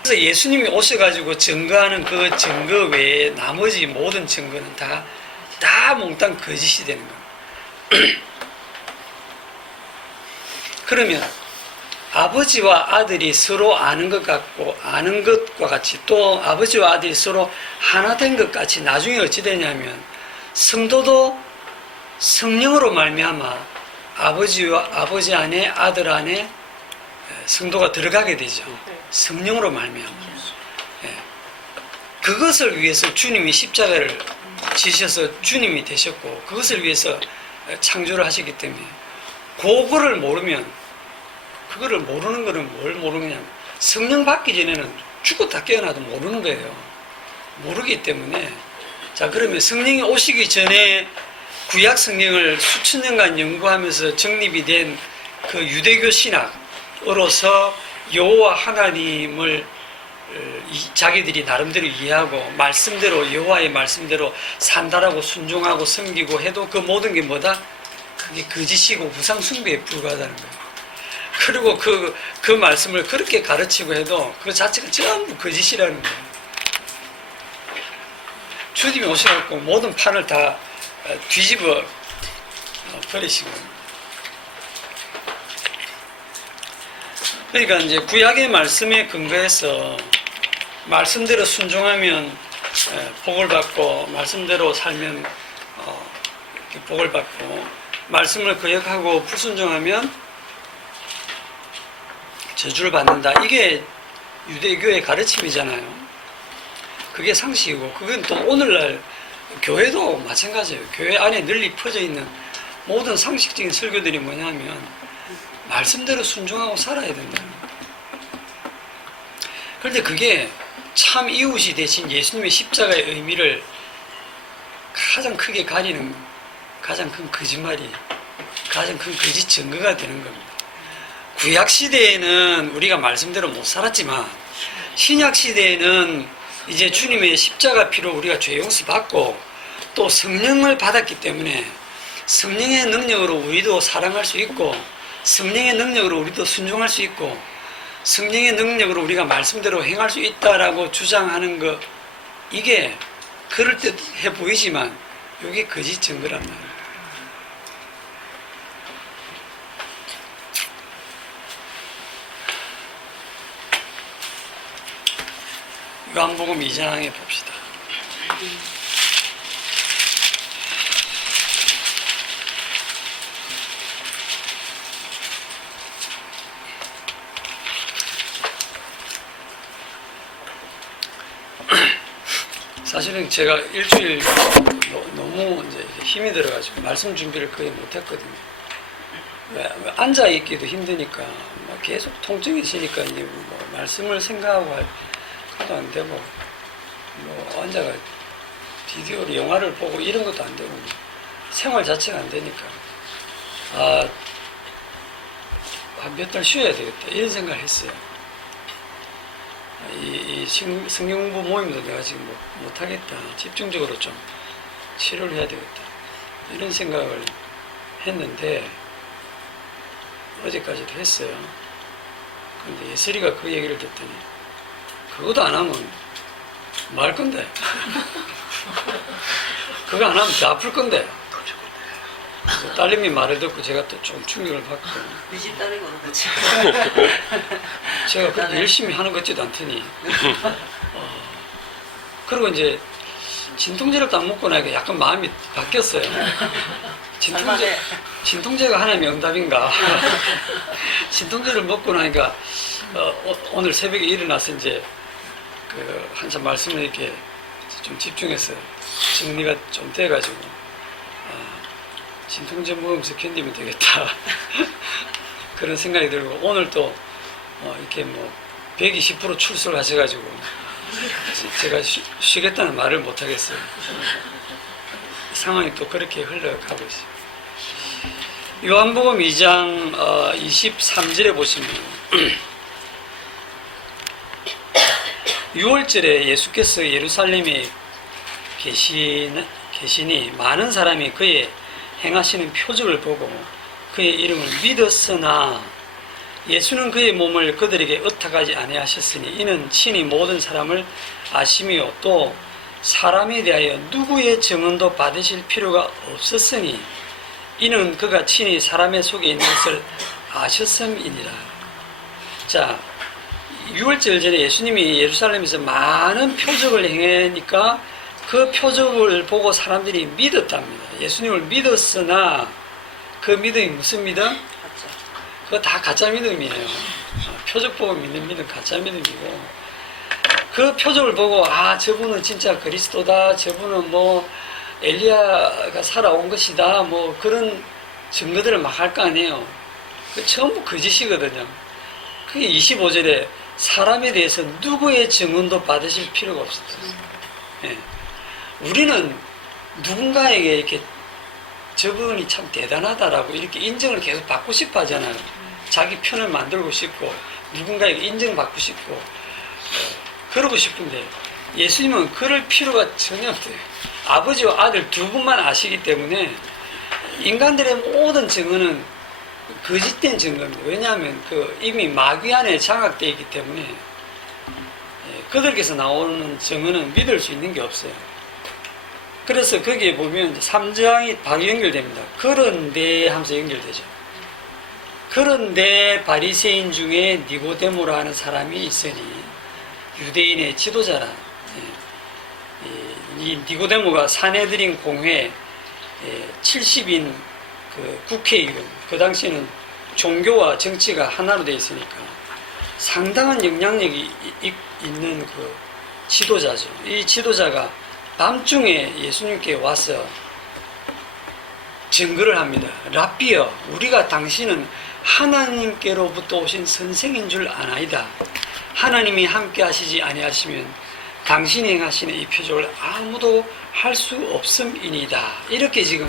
그래서 예수님이 오셔가지고 증거하는 그 증거 외에 나머지 모든 증거는 다 몽땅 거짓이 되는 거예요. 그러면 아버지와 아들이 서로 아는 것 같고 아는 것과 같이 또 아버지와 아들이 서로 하나 된 것 같이 나중에 어찌 되냐면 성도도 성령으로 말미암아 아버지 안에 아들 안에 성도가 들어가게 되죠. 성령으로 말미암아. 그것을 위해서 주님이 십자가를 지셔서 주님이 되셨고 그것을 위해서 창조를 하셨기 때문에 그거를 모르면 그거를 모르는 거는 뭘 모르느냐. 성령 받기 전에는 죽었다 깨어나도 모르는 거예요. 모르기 때문에. 자, 그러면 성령이 오시기 전에 구약 성경을 수천 년간 연구하면서 정립이 된 그 유대교 신학으로서 여호와 하나님을 자기들이 나름대로 이해하고 말씀대로 여호와의 말씀대로 산다라고 순종하고 섬기고 해도 그 모든 게 뭐다? 그게 거짓이고 우상 숭배에 불과하다는 거예요. 그리고 그 말씀을 그렇게 가르치고 해도 그 자체가 전부 거짓이라는 거예요. 주님이 오셔갖고 모든 판을 다 뒤집어 버리시고. 그러니까 이제 구약의 말씀에 근거해서 말씀대로 순종하면 복을 받고 말씀대로 살면 복을 받고 말씀을 거역하고 불순종하면 저주를 받는다. 이게 유대교의 가르침이잖아요. 그게 상식이고 그건 또 오늘날 교회도 마찬가지예요. 교회 안에 널리 퍼져 있는 모든 상식적인 설교들이 뭐냐면 말씀대로 순종하고 살아야 된다는 거예요. 그런데 그게 참 이웃이 되신 예수님의 십자가의 의미를 가장 크게 가리는 가장 큰 거짓말이 가장 큰 거짓 증거가 되는 겁니다. 구약 시대에는 우리가 말씀대로 못 살았지만 신약 시대에는 이제 주님의 십자가 피로 우리가 죄 용서 받고 또 성령을 받았기 때문에 성령의 능력으로 우리도 사랑할 수 있고 성령의 능력으로 우리도 순종할 수 있고 성령의 능력으로 우리가 말씀대로 행할 수 있다라고 주장하는 것, 이게 그럴듯해 보이지만 이게 거짓 증거란 말이에요. 요한복음 2장에 봅시다. 사실은 제가 일주일 너무 이제 힘이 들어가지고 말씀 준비를 거의 못했거든요. 앉아 있기도 힘드니까 계속 통증이 있으니까 이제 말씀을 생각하고 해도 안 되고 앉아가 비디오로 영화를 보고 이런 것도 안 되고 생활 자체가 안 되니까 한 몇 달 쉬어야 되겠다 이런 생각을 했어요. 이 성경 공부 모임도 내가 지금 못하겠다. 집중적으로 좀 치료를 해야 되겠다. 이런 생각을 했는데 어제까지도 했어요. 근데 예슬이가 그 얘기를 듣더니 그것도 안 하면 뭐 할 건데? 그거 안 하면 더 아플 건데? 그래서 딸내미 말을 듣고 제가 또 좀 충격을 받고 우리 집 딸이거든, 그치? 제가 그렇게 열심히 하는 것 같지도 않더니 그리고 이제 진통제를 딱 먹고 나니까 약간 마음이 바뀌었어요. 진통제가 하나님의 응답인가? 진통제를 먹고 나니까 오늘 새벽에 일어나서 이제 그 한참 말씀을 이렇게 좀 집중해서 정리가 좀 돼가지고 진통제 먹으면서 견디면 되겠다 그런 생각이 들고 오늘 또 이렇게 뭐 120% 출소를 하셔가지고 제가 쉬겠다는 말을 못 하겠어요. 상황이 또 그렇게 흘러가고 있어요. 요한복음 2장 23절에 보시면 6월절에 예수께서 예루살렘에 계시니 많은 사람이 그의 행하시는 표적을 보고 그의 이름을 믿었으나 예수는 그의 몸을 그들에게 의탁하지 아니하셨으니 이는 친히 모든 사람을 아시며 또 사람에 대하여 누구의 증언도 받으실 필요가 없었으니 이는 그가 친히 사람의 속에 있는 것을 아셨음이니라. 자, 6월절 전에 예수님이 예루살렘에서 많은 표적을 행하니까 그 표적을 보고 사람들이 믿었답니다. 예수님을 믿었으나 그 믿음이 무슨 믿음? 맞죠. 그거 다 가짜 믿음이에요. 표적 보고 믿는 믿음 가짜 믿음이고 그 표적을 보고 저분은 진짜 그리스도다. 저분은 뭐 엘리야가 살아온 것이다. 뭐 그런 증거들을 막 할 거 아니에요. 그 전부 거짓이거든요. 그게 25절에 사람에 대해서 누구의 증언도 받으실 필요가 없었어요. 예. 우리는 누군가에게 이렇게 저분이 참 대단하다라고 이렇게 인정을 계속 받고 싶어 하잖아요. 자기 편을 만들고 싶고 누군가에게 인정받고 싶고 그러고 싶은데 예수님은 그럴 필요가 전혀 없어요. 아버지와 아들 두 분만 아시기 때문에 인간들의 모든 증언은 거짓된 증거입니다. 왜냐하면 이미 마귀 안에 장악되어 있기 때문에 그들께서 나오는 증언은 믿을 수 있는 게 없어요. 그래서 거기에 보면 3장이 바로 연결됩니다. 그런데 하면서 연결되죠. 그런데 바리새인 중에 니고데모라 하는 사람이 있으니 유대인의 지도자라. 이 니고데모가 사내들인 공회 70인 그 국회의원, 그 당시에는 종교와 정치가 하나로 되어 있으니까 상당한 영향력이 있는 그 지도자죠. 이 지도자가 밤중에 예수님께 와서 증거를 합니다. 랍비여, 우리가 당신은 하나님께로부터 오신 선생인 줄 아나이다. 하나님이 함께 하시지 아니하시면 당신이 행하시는 이 표적을 아무도 할 수 없음이니다. 이렇게 지금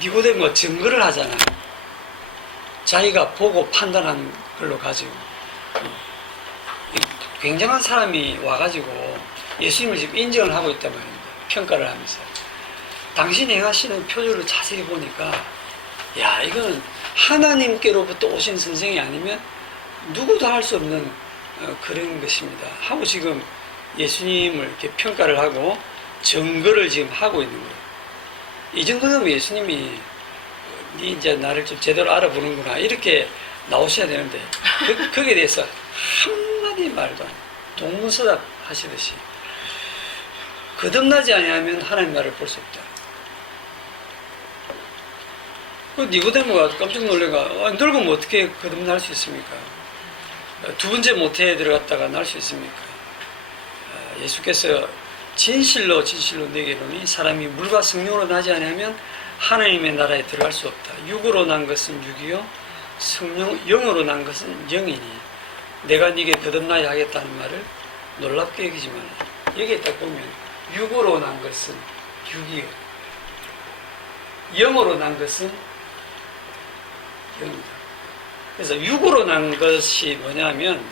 니고데모가 증거를 하잖아요. 자기가 보고 판단한 걸로 가지고 굉장한 사람이 와가지고 예수님을 지금 인정을 하고 있단 말입니다. 평가를 하면서 당신이 행하시는 표적을 자세히 보니까 이거는 하나님께로부터 오신 선생이 아니면 누구도 할 수 없는 그런 것입니다 하고 지금 예수님을 이렇게 평가를 하고 증거를 지금 하고 있는 거예요. 이 정도면 예수님이 네 이제 나를 좀 제대로 알아보는구나 이렇게 나오셔야 되는데 거기에 대해서 한마디 말도 안 해요. 동문서답 하시듯이 거듭나지 아니하면 하나님 나라를 볼 수 없다. 그 니고데모가 깜짝 놀래가 늙으면 어떻게 거듭날 수 있습니까? 두 번째 모태에 들어갔다가 날 수 있습니까? 예수께서 진실로 내게 이르노니 사람이 물과 성령으로 나지 아니하면 하나님의 나라에 들어갈 수 없다. 육으로 난 것은 육이요 영으로 난 것은 영이니 내가 네게 거듭나야 하겠다는 말을 놀랍게 여기지 마라. 여기에 딱 보면 육으로 난 것은 육이요. 영으로 난 것은 영이다. 그래서 육으로 난 것이 뭐냐면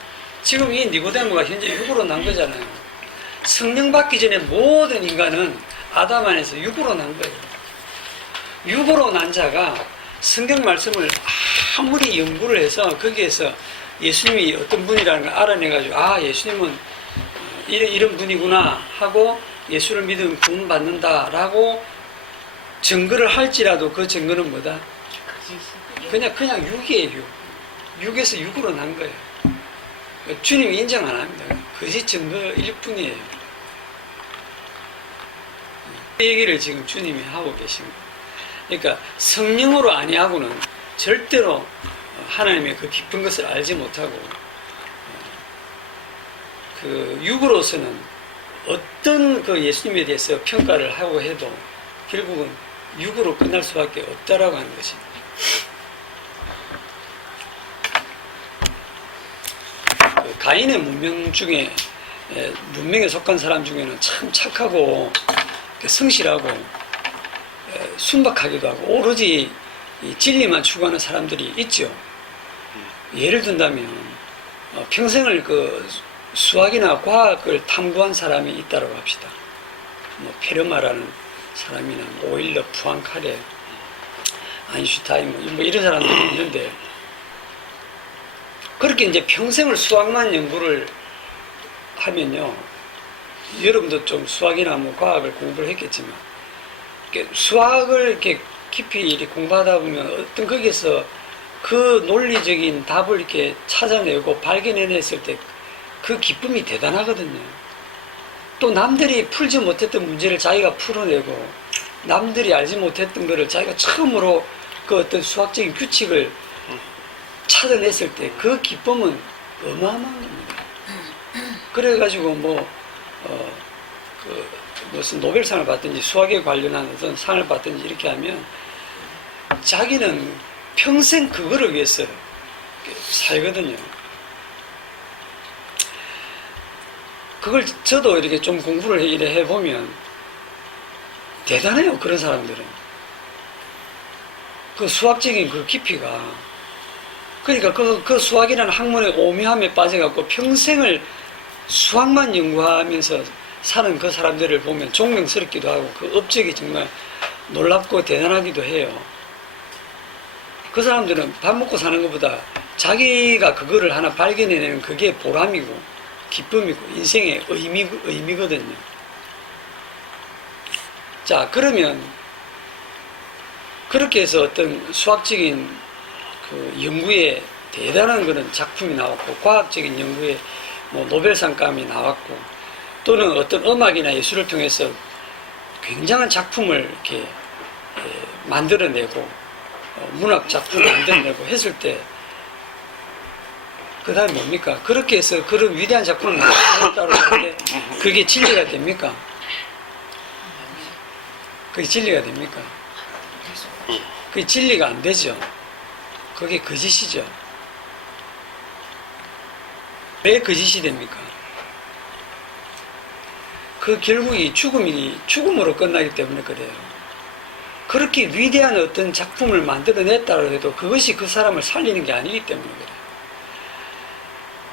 지금 이 니고데모가 현재 육으로 난 거잖아요. 성령 받기 전에 모든 인간은 아담 안에서 육으로 난 거예요. 육으로 난 자가 성경 말씀을 아무리 연구를 해서 거기에서 예수님이 어떤 분이라는 걸 알아내가지고 아 예수님은 이런 분이구나 하고 예수를 믿으면 구원받는다라고 증거를 할지라도 그 증거는 뭐다? 그냥 육이에요. 육에서 육으로 난 거예요. 주님이 인정 안 합니다. 거짓 증거일 뿐이에요. 이 얘기를 지금 주님이 하고 계신 거예요. 그러니까 성령으로 아니하고는 절대로 하나님의 그 깊은 것을 알지 못하고 그 육으로서는 어떤 그 예수님에 대해서 평가를 하고 해도 결국은 육으로 끝날 수밖에 없다라고 하는 것입니다. 그 가인의 문명 중에 문명에 속한 사람 중에는 참 착하고 성실하고 순박하기도 하고 오로지 이 진리만 추구하는 사람들이 있죠. 예를 든다면 평생을 그 수학이나 과학을 탐구한 사람이 있다고 합시다. 뭐 페르마라는 사람이나 오일러, 푸앙카레, 아인슈타인 뭐 이런 사람들이 있는데 그렇게 이제 평생을 수학만 연구를 하면요. 여러분도 좀 수학이나 뭐 과학을 공부를 했겠지만 수학을 이렇게 깊이 이렇게 공부하다 보면 어떤 거기에서 그 논리적인 답을 이렇게 찾아내고 발견해냈을 때 그 기쁨이 대단하거든요. 또 남들이 풀지 못했던 문제를 자기가 풀어내고 남들이 알지 못했던 거를 자기가 처음으로 그 어떤 수학적인 규칙을 찾아냈을 때 그 기쁨은 어마어마한 겁니다. 그래가지고 무슨 노벨상을 받든지 수학에 관련한 어떤 상을 받든지 이렇게 하면 자기는 평생 그거를 위해서 살거든요. 그걸 저도 이렇게 좀 공부를 해보면 대단해요. 그런 사람들은. 그 수학적인 그 깊이가. 그러니까 그 수학이라는 학문의 오묘함에 빠져갖고 평생을 수학만 연구하면서 사는 그 사람들을 보면 존경스럽기도 하고 그 업적이 정말 놀랍고 대단하기도 해요. 그 사람들은 밥 먹고 사는 것보다 자기가 그거를 하나 발견해내는 그게 보람이고 기쁨이고 인생의 의미거든요. 자, 그러면 그렇게 해서 어떤 수학적인 그 연구에 대단한 그런 작품이 나왔고 과학적인 연구에 뭐 노벨상감이 나왔고 또는 어떤 음악이나 예술을 통해서 굉장한 작품을 이렇게 만들어내고 문학 작품을 만들어내고 했을 때 그 다음에 뭡니까? 그렇게 해서 그런 위대한 작품을 만들었다고 하는데 그게 진리가 됩니까? 그게 진리가 됩니까? 그게 진리가 안 되죠. 그게 거짓이죠. 왜 거짓이 됩니까? 그 결국이 죽음으로 끝나기 때문에 그래요. 그렇게 위대한 어떤 작품을 만들어냈다고 해도 그것이 그 사람을 살리는 게 아니기 때문에 그래요.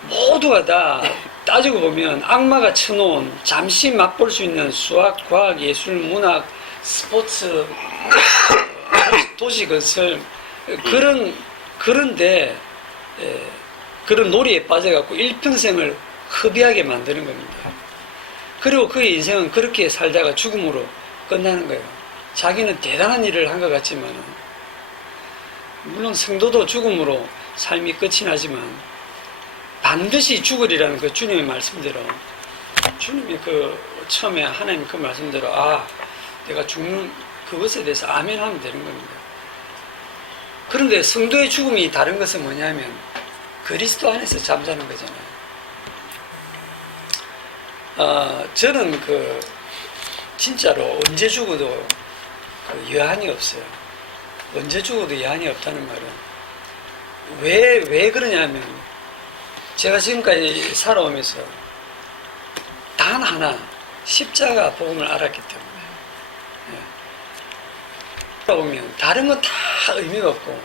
모두가 다 따지고 보면 악마가 쳐놓은 잠시 맛볼 수 있는 수학, 과학, 예술, 문학, 스포츠, 도시건설 그런데 그런 놀이에 빠져갖고 일평생을 허비하게 만드는 겁니다. 그리고 그의 인생은 그렇게 살다가 죽음으로 끝나는 거예요. 자기는 대단한 일을 한 것 같지만 물론 성도도 죽음으로 삶이 끝이 나지만 반드시 죽으리라는 그 주님의 말씀대로 주님이 그 처음에 하나님 그 말씀대로 내가 죽는 그것에 대해서 아멘 하면 되는 겁니다. 그런데 성도의 죽음이 다른 것은 뭐냐면 그리스도 안에서 잠자는 거잖아요. 저는 진짜로 언제 죽어도 여한이 없어요. 언제 죽어도 여한이 없다는 말은 왜 그러냐면 제가 지금까지 살아오면서 단 하나 십자가 복음을 알았기 때문에. 보면 다른 건 다 의미가 없고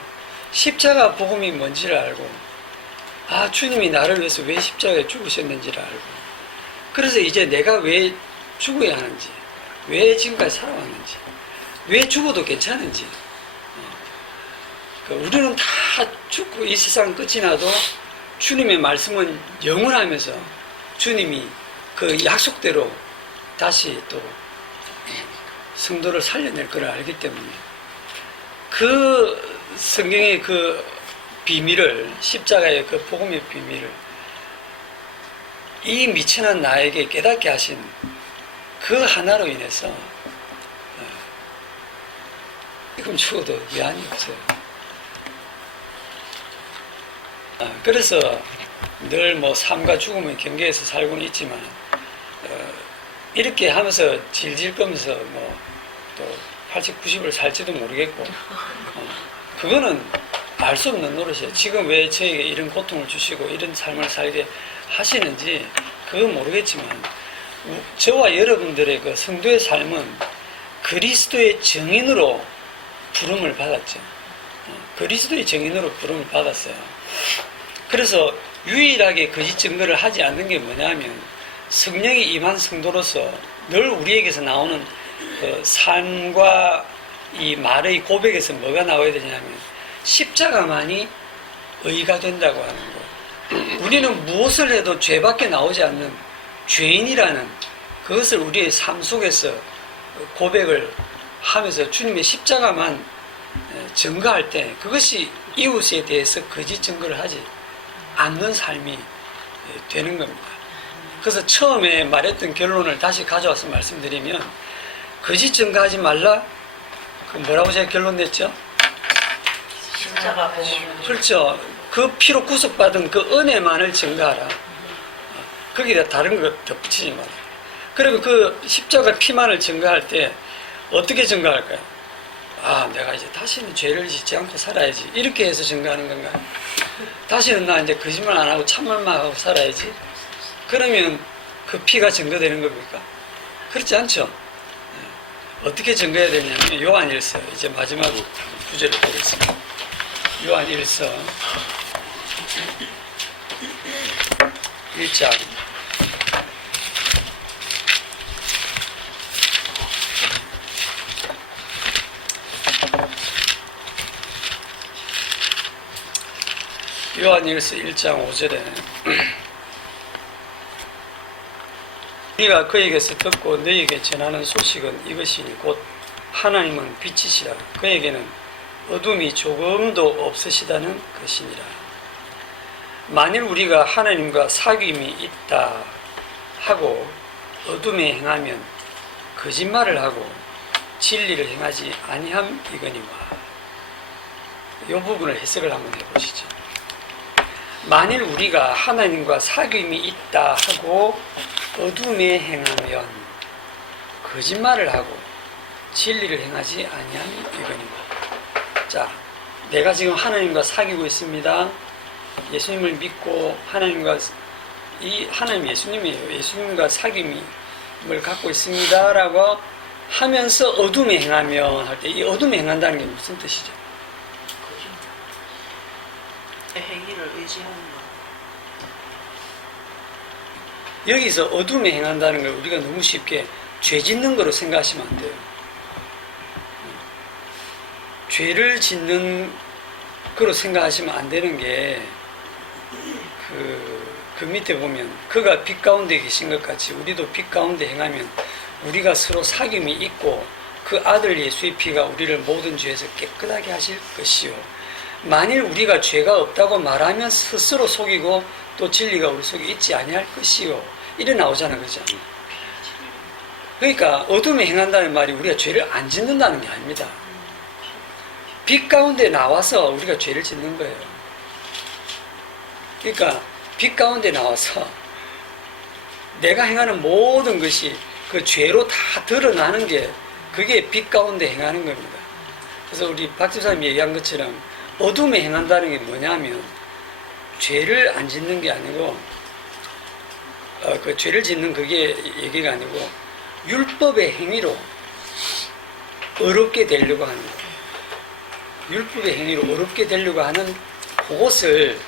십자가 복음이 뭔지를 알고 아 주님이 나를 위해서 왜 십자가에 죽으셨는지를 알고 그래서 이제 내가 왜 죽어야 하는지 왜 지금까지 살아왔는지 왜 죽어도 괜찮은지 우리는 다 죽고 이 세상 끝이 나도 주님의 말씀은 영원하면서 주님이 그 약속대로 다시 또 성도를 살려낼 걸 알기 때문에 그 성경의 그 비밀을 십자가의 그 복음의 비밀을 이 미천한 나에게 깨닫게 하신 그 하나로 인해서 지금 죽어도 미안이 없어요. 그래서 늘 뭐 삶과 죽음의 경계에서 살고는 있지만 이렇게 하면서 질질 끌면서 뭐 또 80, 90을 살지도 모르겠고 그거는 알 수 없는 노릇이에요. 지금 왜 저에게 이런 고통을 주시고 이런 삶을 살게 하시는지 그건 모르겠지만 저와 여러분들의 그 성도의 삶은 그리스도의 증인으로 부름을 받았죠. 그리스도의 증인으로 부름을 받았어요. 그래서 유일하게 거짓 증거를 하지 않는 게 뭐냐면 성령이 임한 성도로서 늘 우리에게서 나오는 그 삶과 이 말의 고백에서 뭐가 나와야 되냐면 십자가만이 의가 된다고 하는 거. 우리는 무엇을 해도 죄밖에 나오지 않는 죄인이라는 그것을 우리의 삶 속에서 고백을 하면서 주님의 십자가만 증거할 때 그것이 이웃에 대해서 거짓 증거를 하지 않는 삶이 되는 겁니다. 그래서 처음에 말했던 결론을 다시 가져와서 말씀드리면 거짓 증거하지 말라. 그 뭐라고 제가 결론 냈죠? 십자가 복음. 그렇죠. 그 피로 구속받은 그 은혜만을 증거하라. 거기다 다른 거 덧붙이지 마라. 그리고 그 십자가 피만을 증거할 때 어떻게 증거할까요? 아, 내가 이제 다시는 죄를 짓지 않고 살아야지. 이렇게 해서 증거하는 건가요? 다시는 나 이제 거짓말 안 하고 참말만 하고 살아야지. 그러면 그 피가 증거되는 겁니까? 그렇지 않죠. 어떻게 증거해야 되냐면 요한일서 이제 마지막 구절을 보겠습니다. 요한일서 1장 요한일서 1장 5절에 우리가 그에게서 듣고 너희에게 전하는 소식은 이것이니 곧 하나님은 빛이시라 그에게는 어둠이 조금도 없으시다는 것이니라. 만일 우리가 하나님과 사귐이 있다 하고 어둠에 행하면 거짓말을 하고 진리를 행하지 아니함이거니와. 이 부분을 해석을 한번 해보시죠. 만일 우리가 하나님과 사귐이 있다 하고 어둠에 행하면 거짓말을 하고 진리를 행하지 아니함이거니와. 자, 내가 지금 하나님과 사귀고 있습니다. 예수님을 믿고 하나님과 이 하나님 예수님이에요. 예수님과 사귐을 갖고 있습니다라고 하면서 어둠에 행하면 할 때 이 어둠에 행한다는 게 무슨 뜻이죠? 행위를 의지하는 거. 여기서 어둠에 행한다는 걸 우리가 너무 쉽게 죄 짓는 거로 생각하시면 안 돼요. 죄를 짓는 거로 생각하시면 안 되는 게 그 밑에 보면 그가 빛 가운데 계신 것 같이 우리도 빛 가운데 행하면 우리가 서로 사귐이 있고 그 아들 예수의 피가 우리를 모든 죄에서 깨끗하게 하실 것이요. 만일 우리가 죄가 없다고 말하면 스스로 속이고 또 진리가 우리 속에 있지 아니할 것이요. 이래 나오잖아, 그죠? 그러니까 어둠에 행한다는 말이 우리가 죄를 안 짓는다는 게 아닙니다. 빛 가운데 나와서 우리가 죄를 짓는 거예요. 그러니까 빛 가운데 나와서 내가 행하는 모든 것이 그 죄로 다 드러나는 게 그게 빛 가운데 행하는 겁니다. 그래서 우리 박 집사님이 얘기한 것처럼 어둠에 행한다는 게 뭐냐면 죄를 안 짓는 게 아니고 그 죄를 짓는 그게 얘기가 아니고 율법의 행위로 어렵게 되려고 하는 거예요. 율법의 행위로 어렵게 되려고 하는 그것을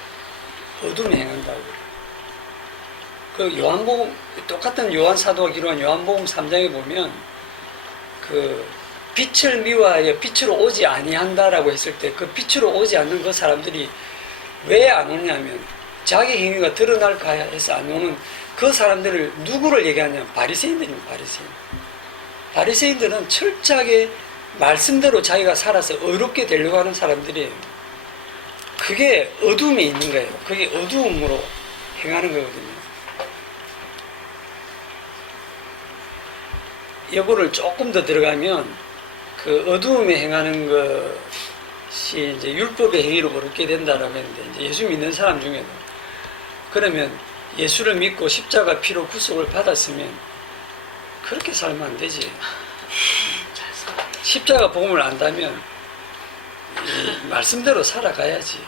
어둠에 행한다고. 그 요한복음, 똑같은 요한 사도가 기록한 요한복음 3장에 보면 그 빛을 미워하여 빛으로 오지 아니한다라고 했을 때 그 빛으로 오지 않는 그 사람들이 왜 안 오냐면 자기 행위가 드러날까 해서 안 오는 그 사람들을 누구를 얘기하냐면 바리새인들입니다. 바리새인. 바리새인들은 철저하게 말씀대로 자기가 살아서 어렵게 되려고 하는 사람들이에요. 그게 어둠에 있는 거예요. 그게 어두움으로 행하는 거거든요. 요거를 조금 더 들어가면 그 어두움에 행하는 것이 이제 율법의 행위로 어렵게 된다라고 했는데 이제 예수 믿는 사람 중에도 그러면 예수를 믿고 십자가 피로 구속을 받았으면 그렇게 살면 안 되지. 십자가 복음을 안다면 이 말씀대로 살아가야지.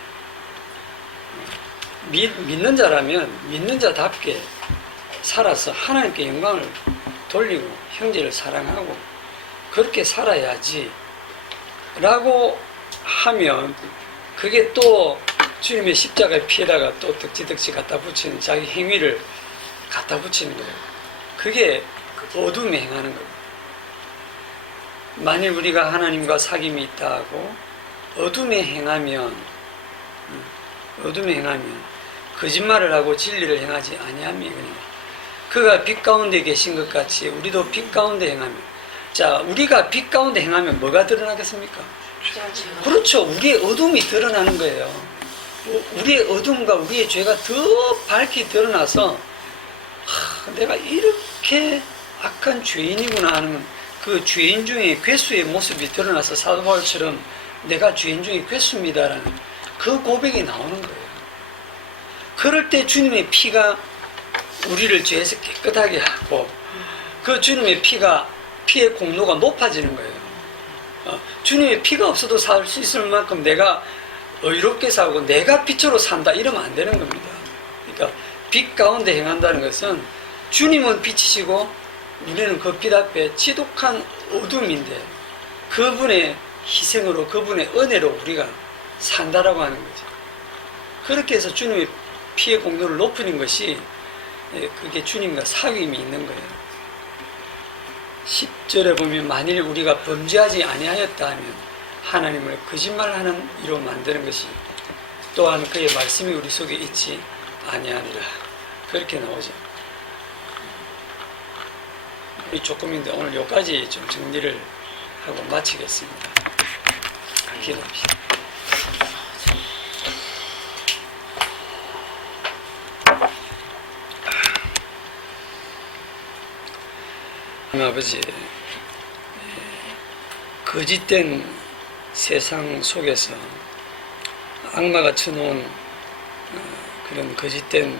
믿는 자라면 믿는 자답게 살아서 하나님께 영광을 돌리고 형제를 사랑하고 그렇게 살아야지 라고 하면 그게 또 주님의 십자가의 피에다가 또 덕지덕지 갖다 붙이는 자기 행위를 갖다 붙이는 거예요. 그게 어둠에 행하는 거예요. 만일 우리가 하나님과 사귐이 있다 하고 어둠에 행하면 거짓말을 하고 진리를 행하지 아니함이 그가 빛 가운데 계신 것 같이 우리도 빛 가운데 행하면 자 우리가 빛 가운데 행하면 뭐가 드러나겠습니까? 그렇죠. 우리의 어둠이 드러나는 거예요. 우리의 어둠과 우리의 죄가 더 밝게 드러나서 내가 이렇게 악한 죄인이구나 하는 그 죄인 중에 괴수의 모습이 드러나서 사도 바울처럼 내가 죄인 중에 괴수입니다라는 그 고백이 나오는 거예요. 그럴 때 주님의 피가 우리를 죄에서 깨끗하게 하고 그 주님의 피의 공로가 높아지는 거예요. 주님의 피가 없어도 살 수 있을 만큼 내가 의롭게 살고 내가 빛으로 산다 이러면 안 되는 겁니다. 그러니까 빛 가운데 행한다는 것은 주님은 빛이시고 우리는 그 빛 앞에 지독한 어둠인데 그분의 희생으로 그분의 은혜로 우리가 산다라고 하는 거죠. 그렇게 해서 주님의 피의 공로를 높이는 것이 그게 주님과 사귐이 있는 거예요. 10절에 보면 만일 우리가 범죄하지 아니하였다 하면 하나님을 거짓말하는 이로 만드는 것이 또한 그의 말씀이 우리 속에 있지 아니하니라 그렇게 나오죠. 우리 조금인데 오늘 여기까지 좀 정리를 하고 마치겠습니다. 기도합시다. 아버지, 거짓된 세상 속에서 악마가 쳐놓은 그런 거짓된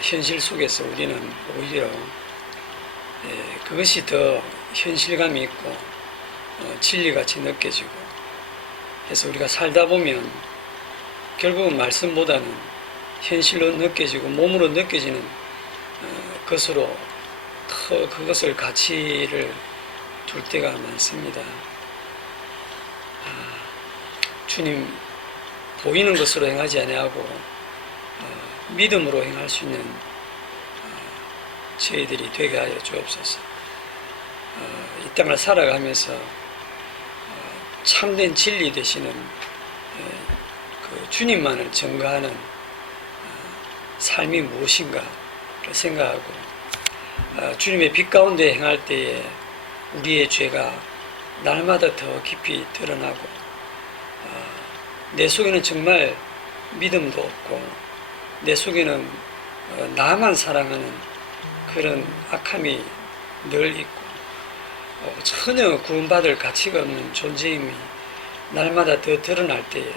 현실 속에서 우리는 오히려 그것이 더 현실감이 있고 진리같이 느껴지고 해서 우리가 살다 보면 결국은 말씀보다는 현실로 느껴지고 몸으로 느껴지는 것으로 더 그것을 가치를 둘 때가 많습니다. 주님 보이는 것으로 행하지 아니하고 믿음으로 행할 수 있는 저희들이 되게 하여 주옵소서. 이 땅을 살아가면서 참된 진리 되시는 그 주님만을 증거하는 삶이 무엇인가를 생각하고 주님의 빛 가운데 행할 때에 우리의 죄가 날마다 더 깊이 드러나고 내 속에는 정말 믿음도 없고 내 속에는 나만 사랑하는 그런 악함이 늘 있고 전혀 구원받을 가치가 없는 존재임이 날마다 더 드러날 때에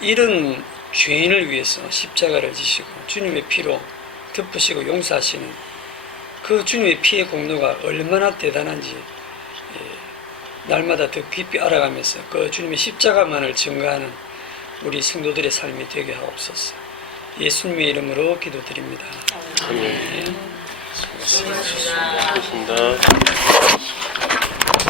이런 죄인을 위해서 십자가를 지시고 주님의 피로 덮으시고 용서하시는 그 주님의 피의 공로가 얼마나 대단한지 날마다 더 깊이 알아가면서 그 주님의 십자가만을 증거하는 우리 성도들의 삶이 되게 하옵소서. 예수님의 이름으로 기도드립니다. 아멘. 수고하셨습니다. 알겠습니다.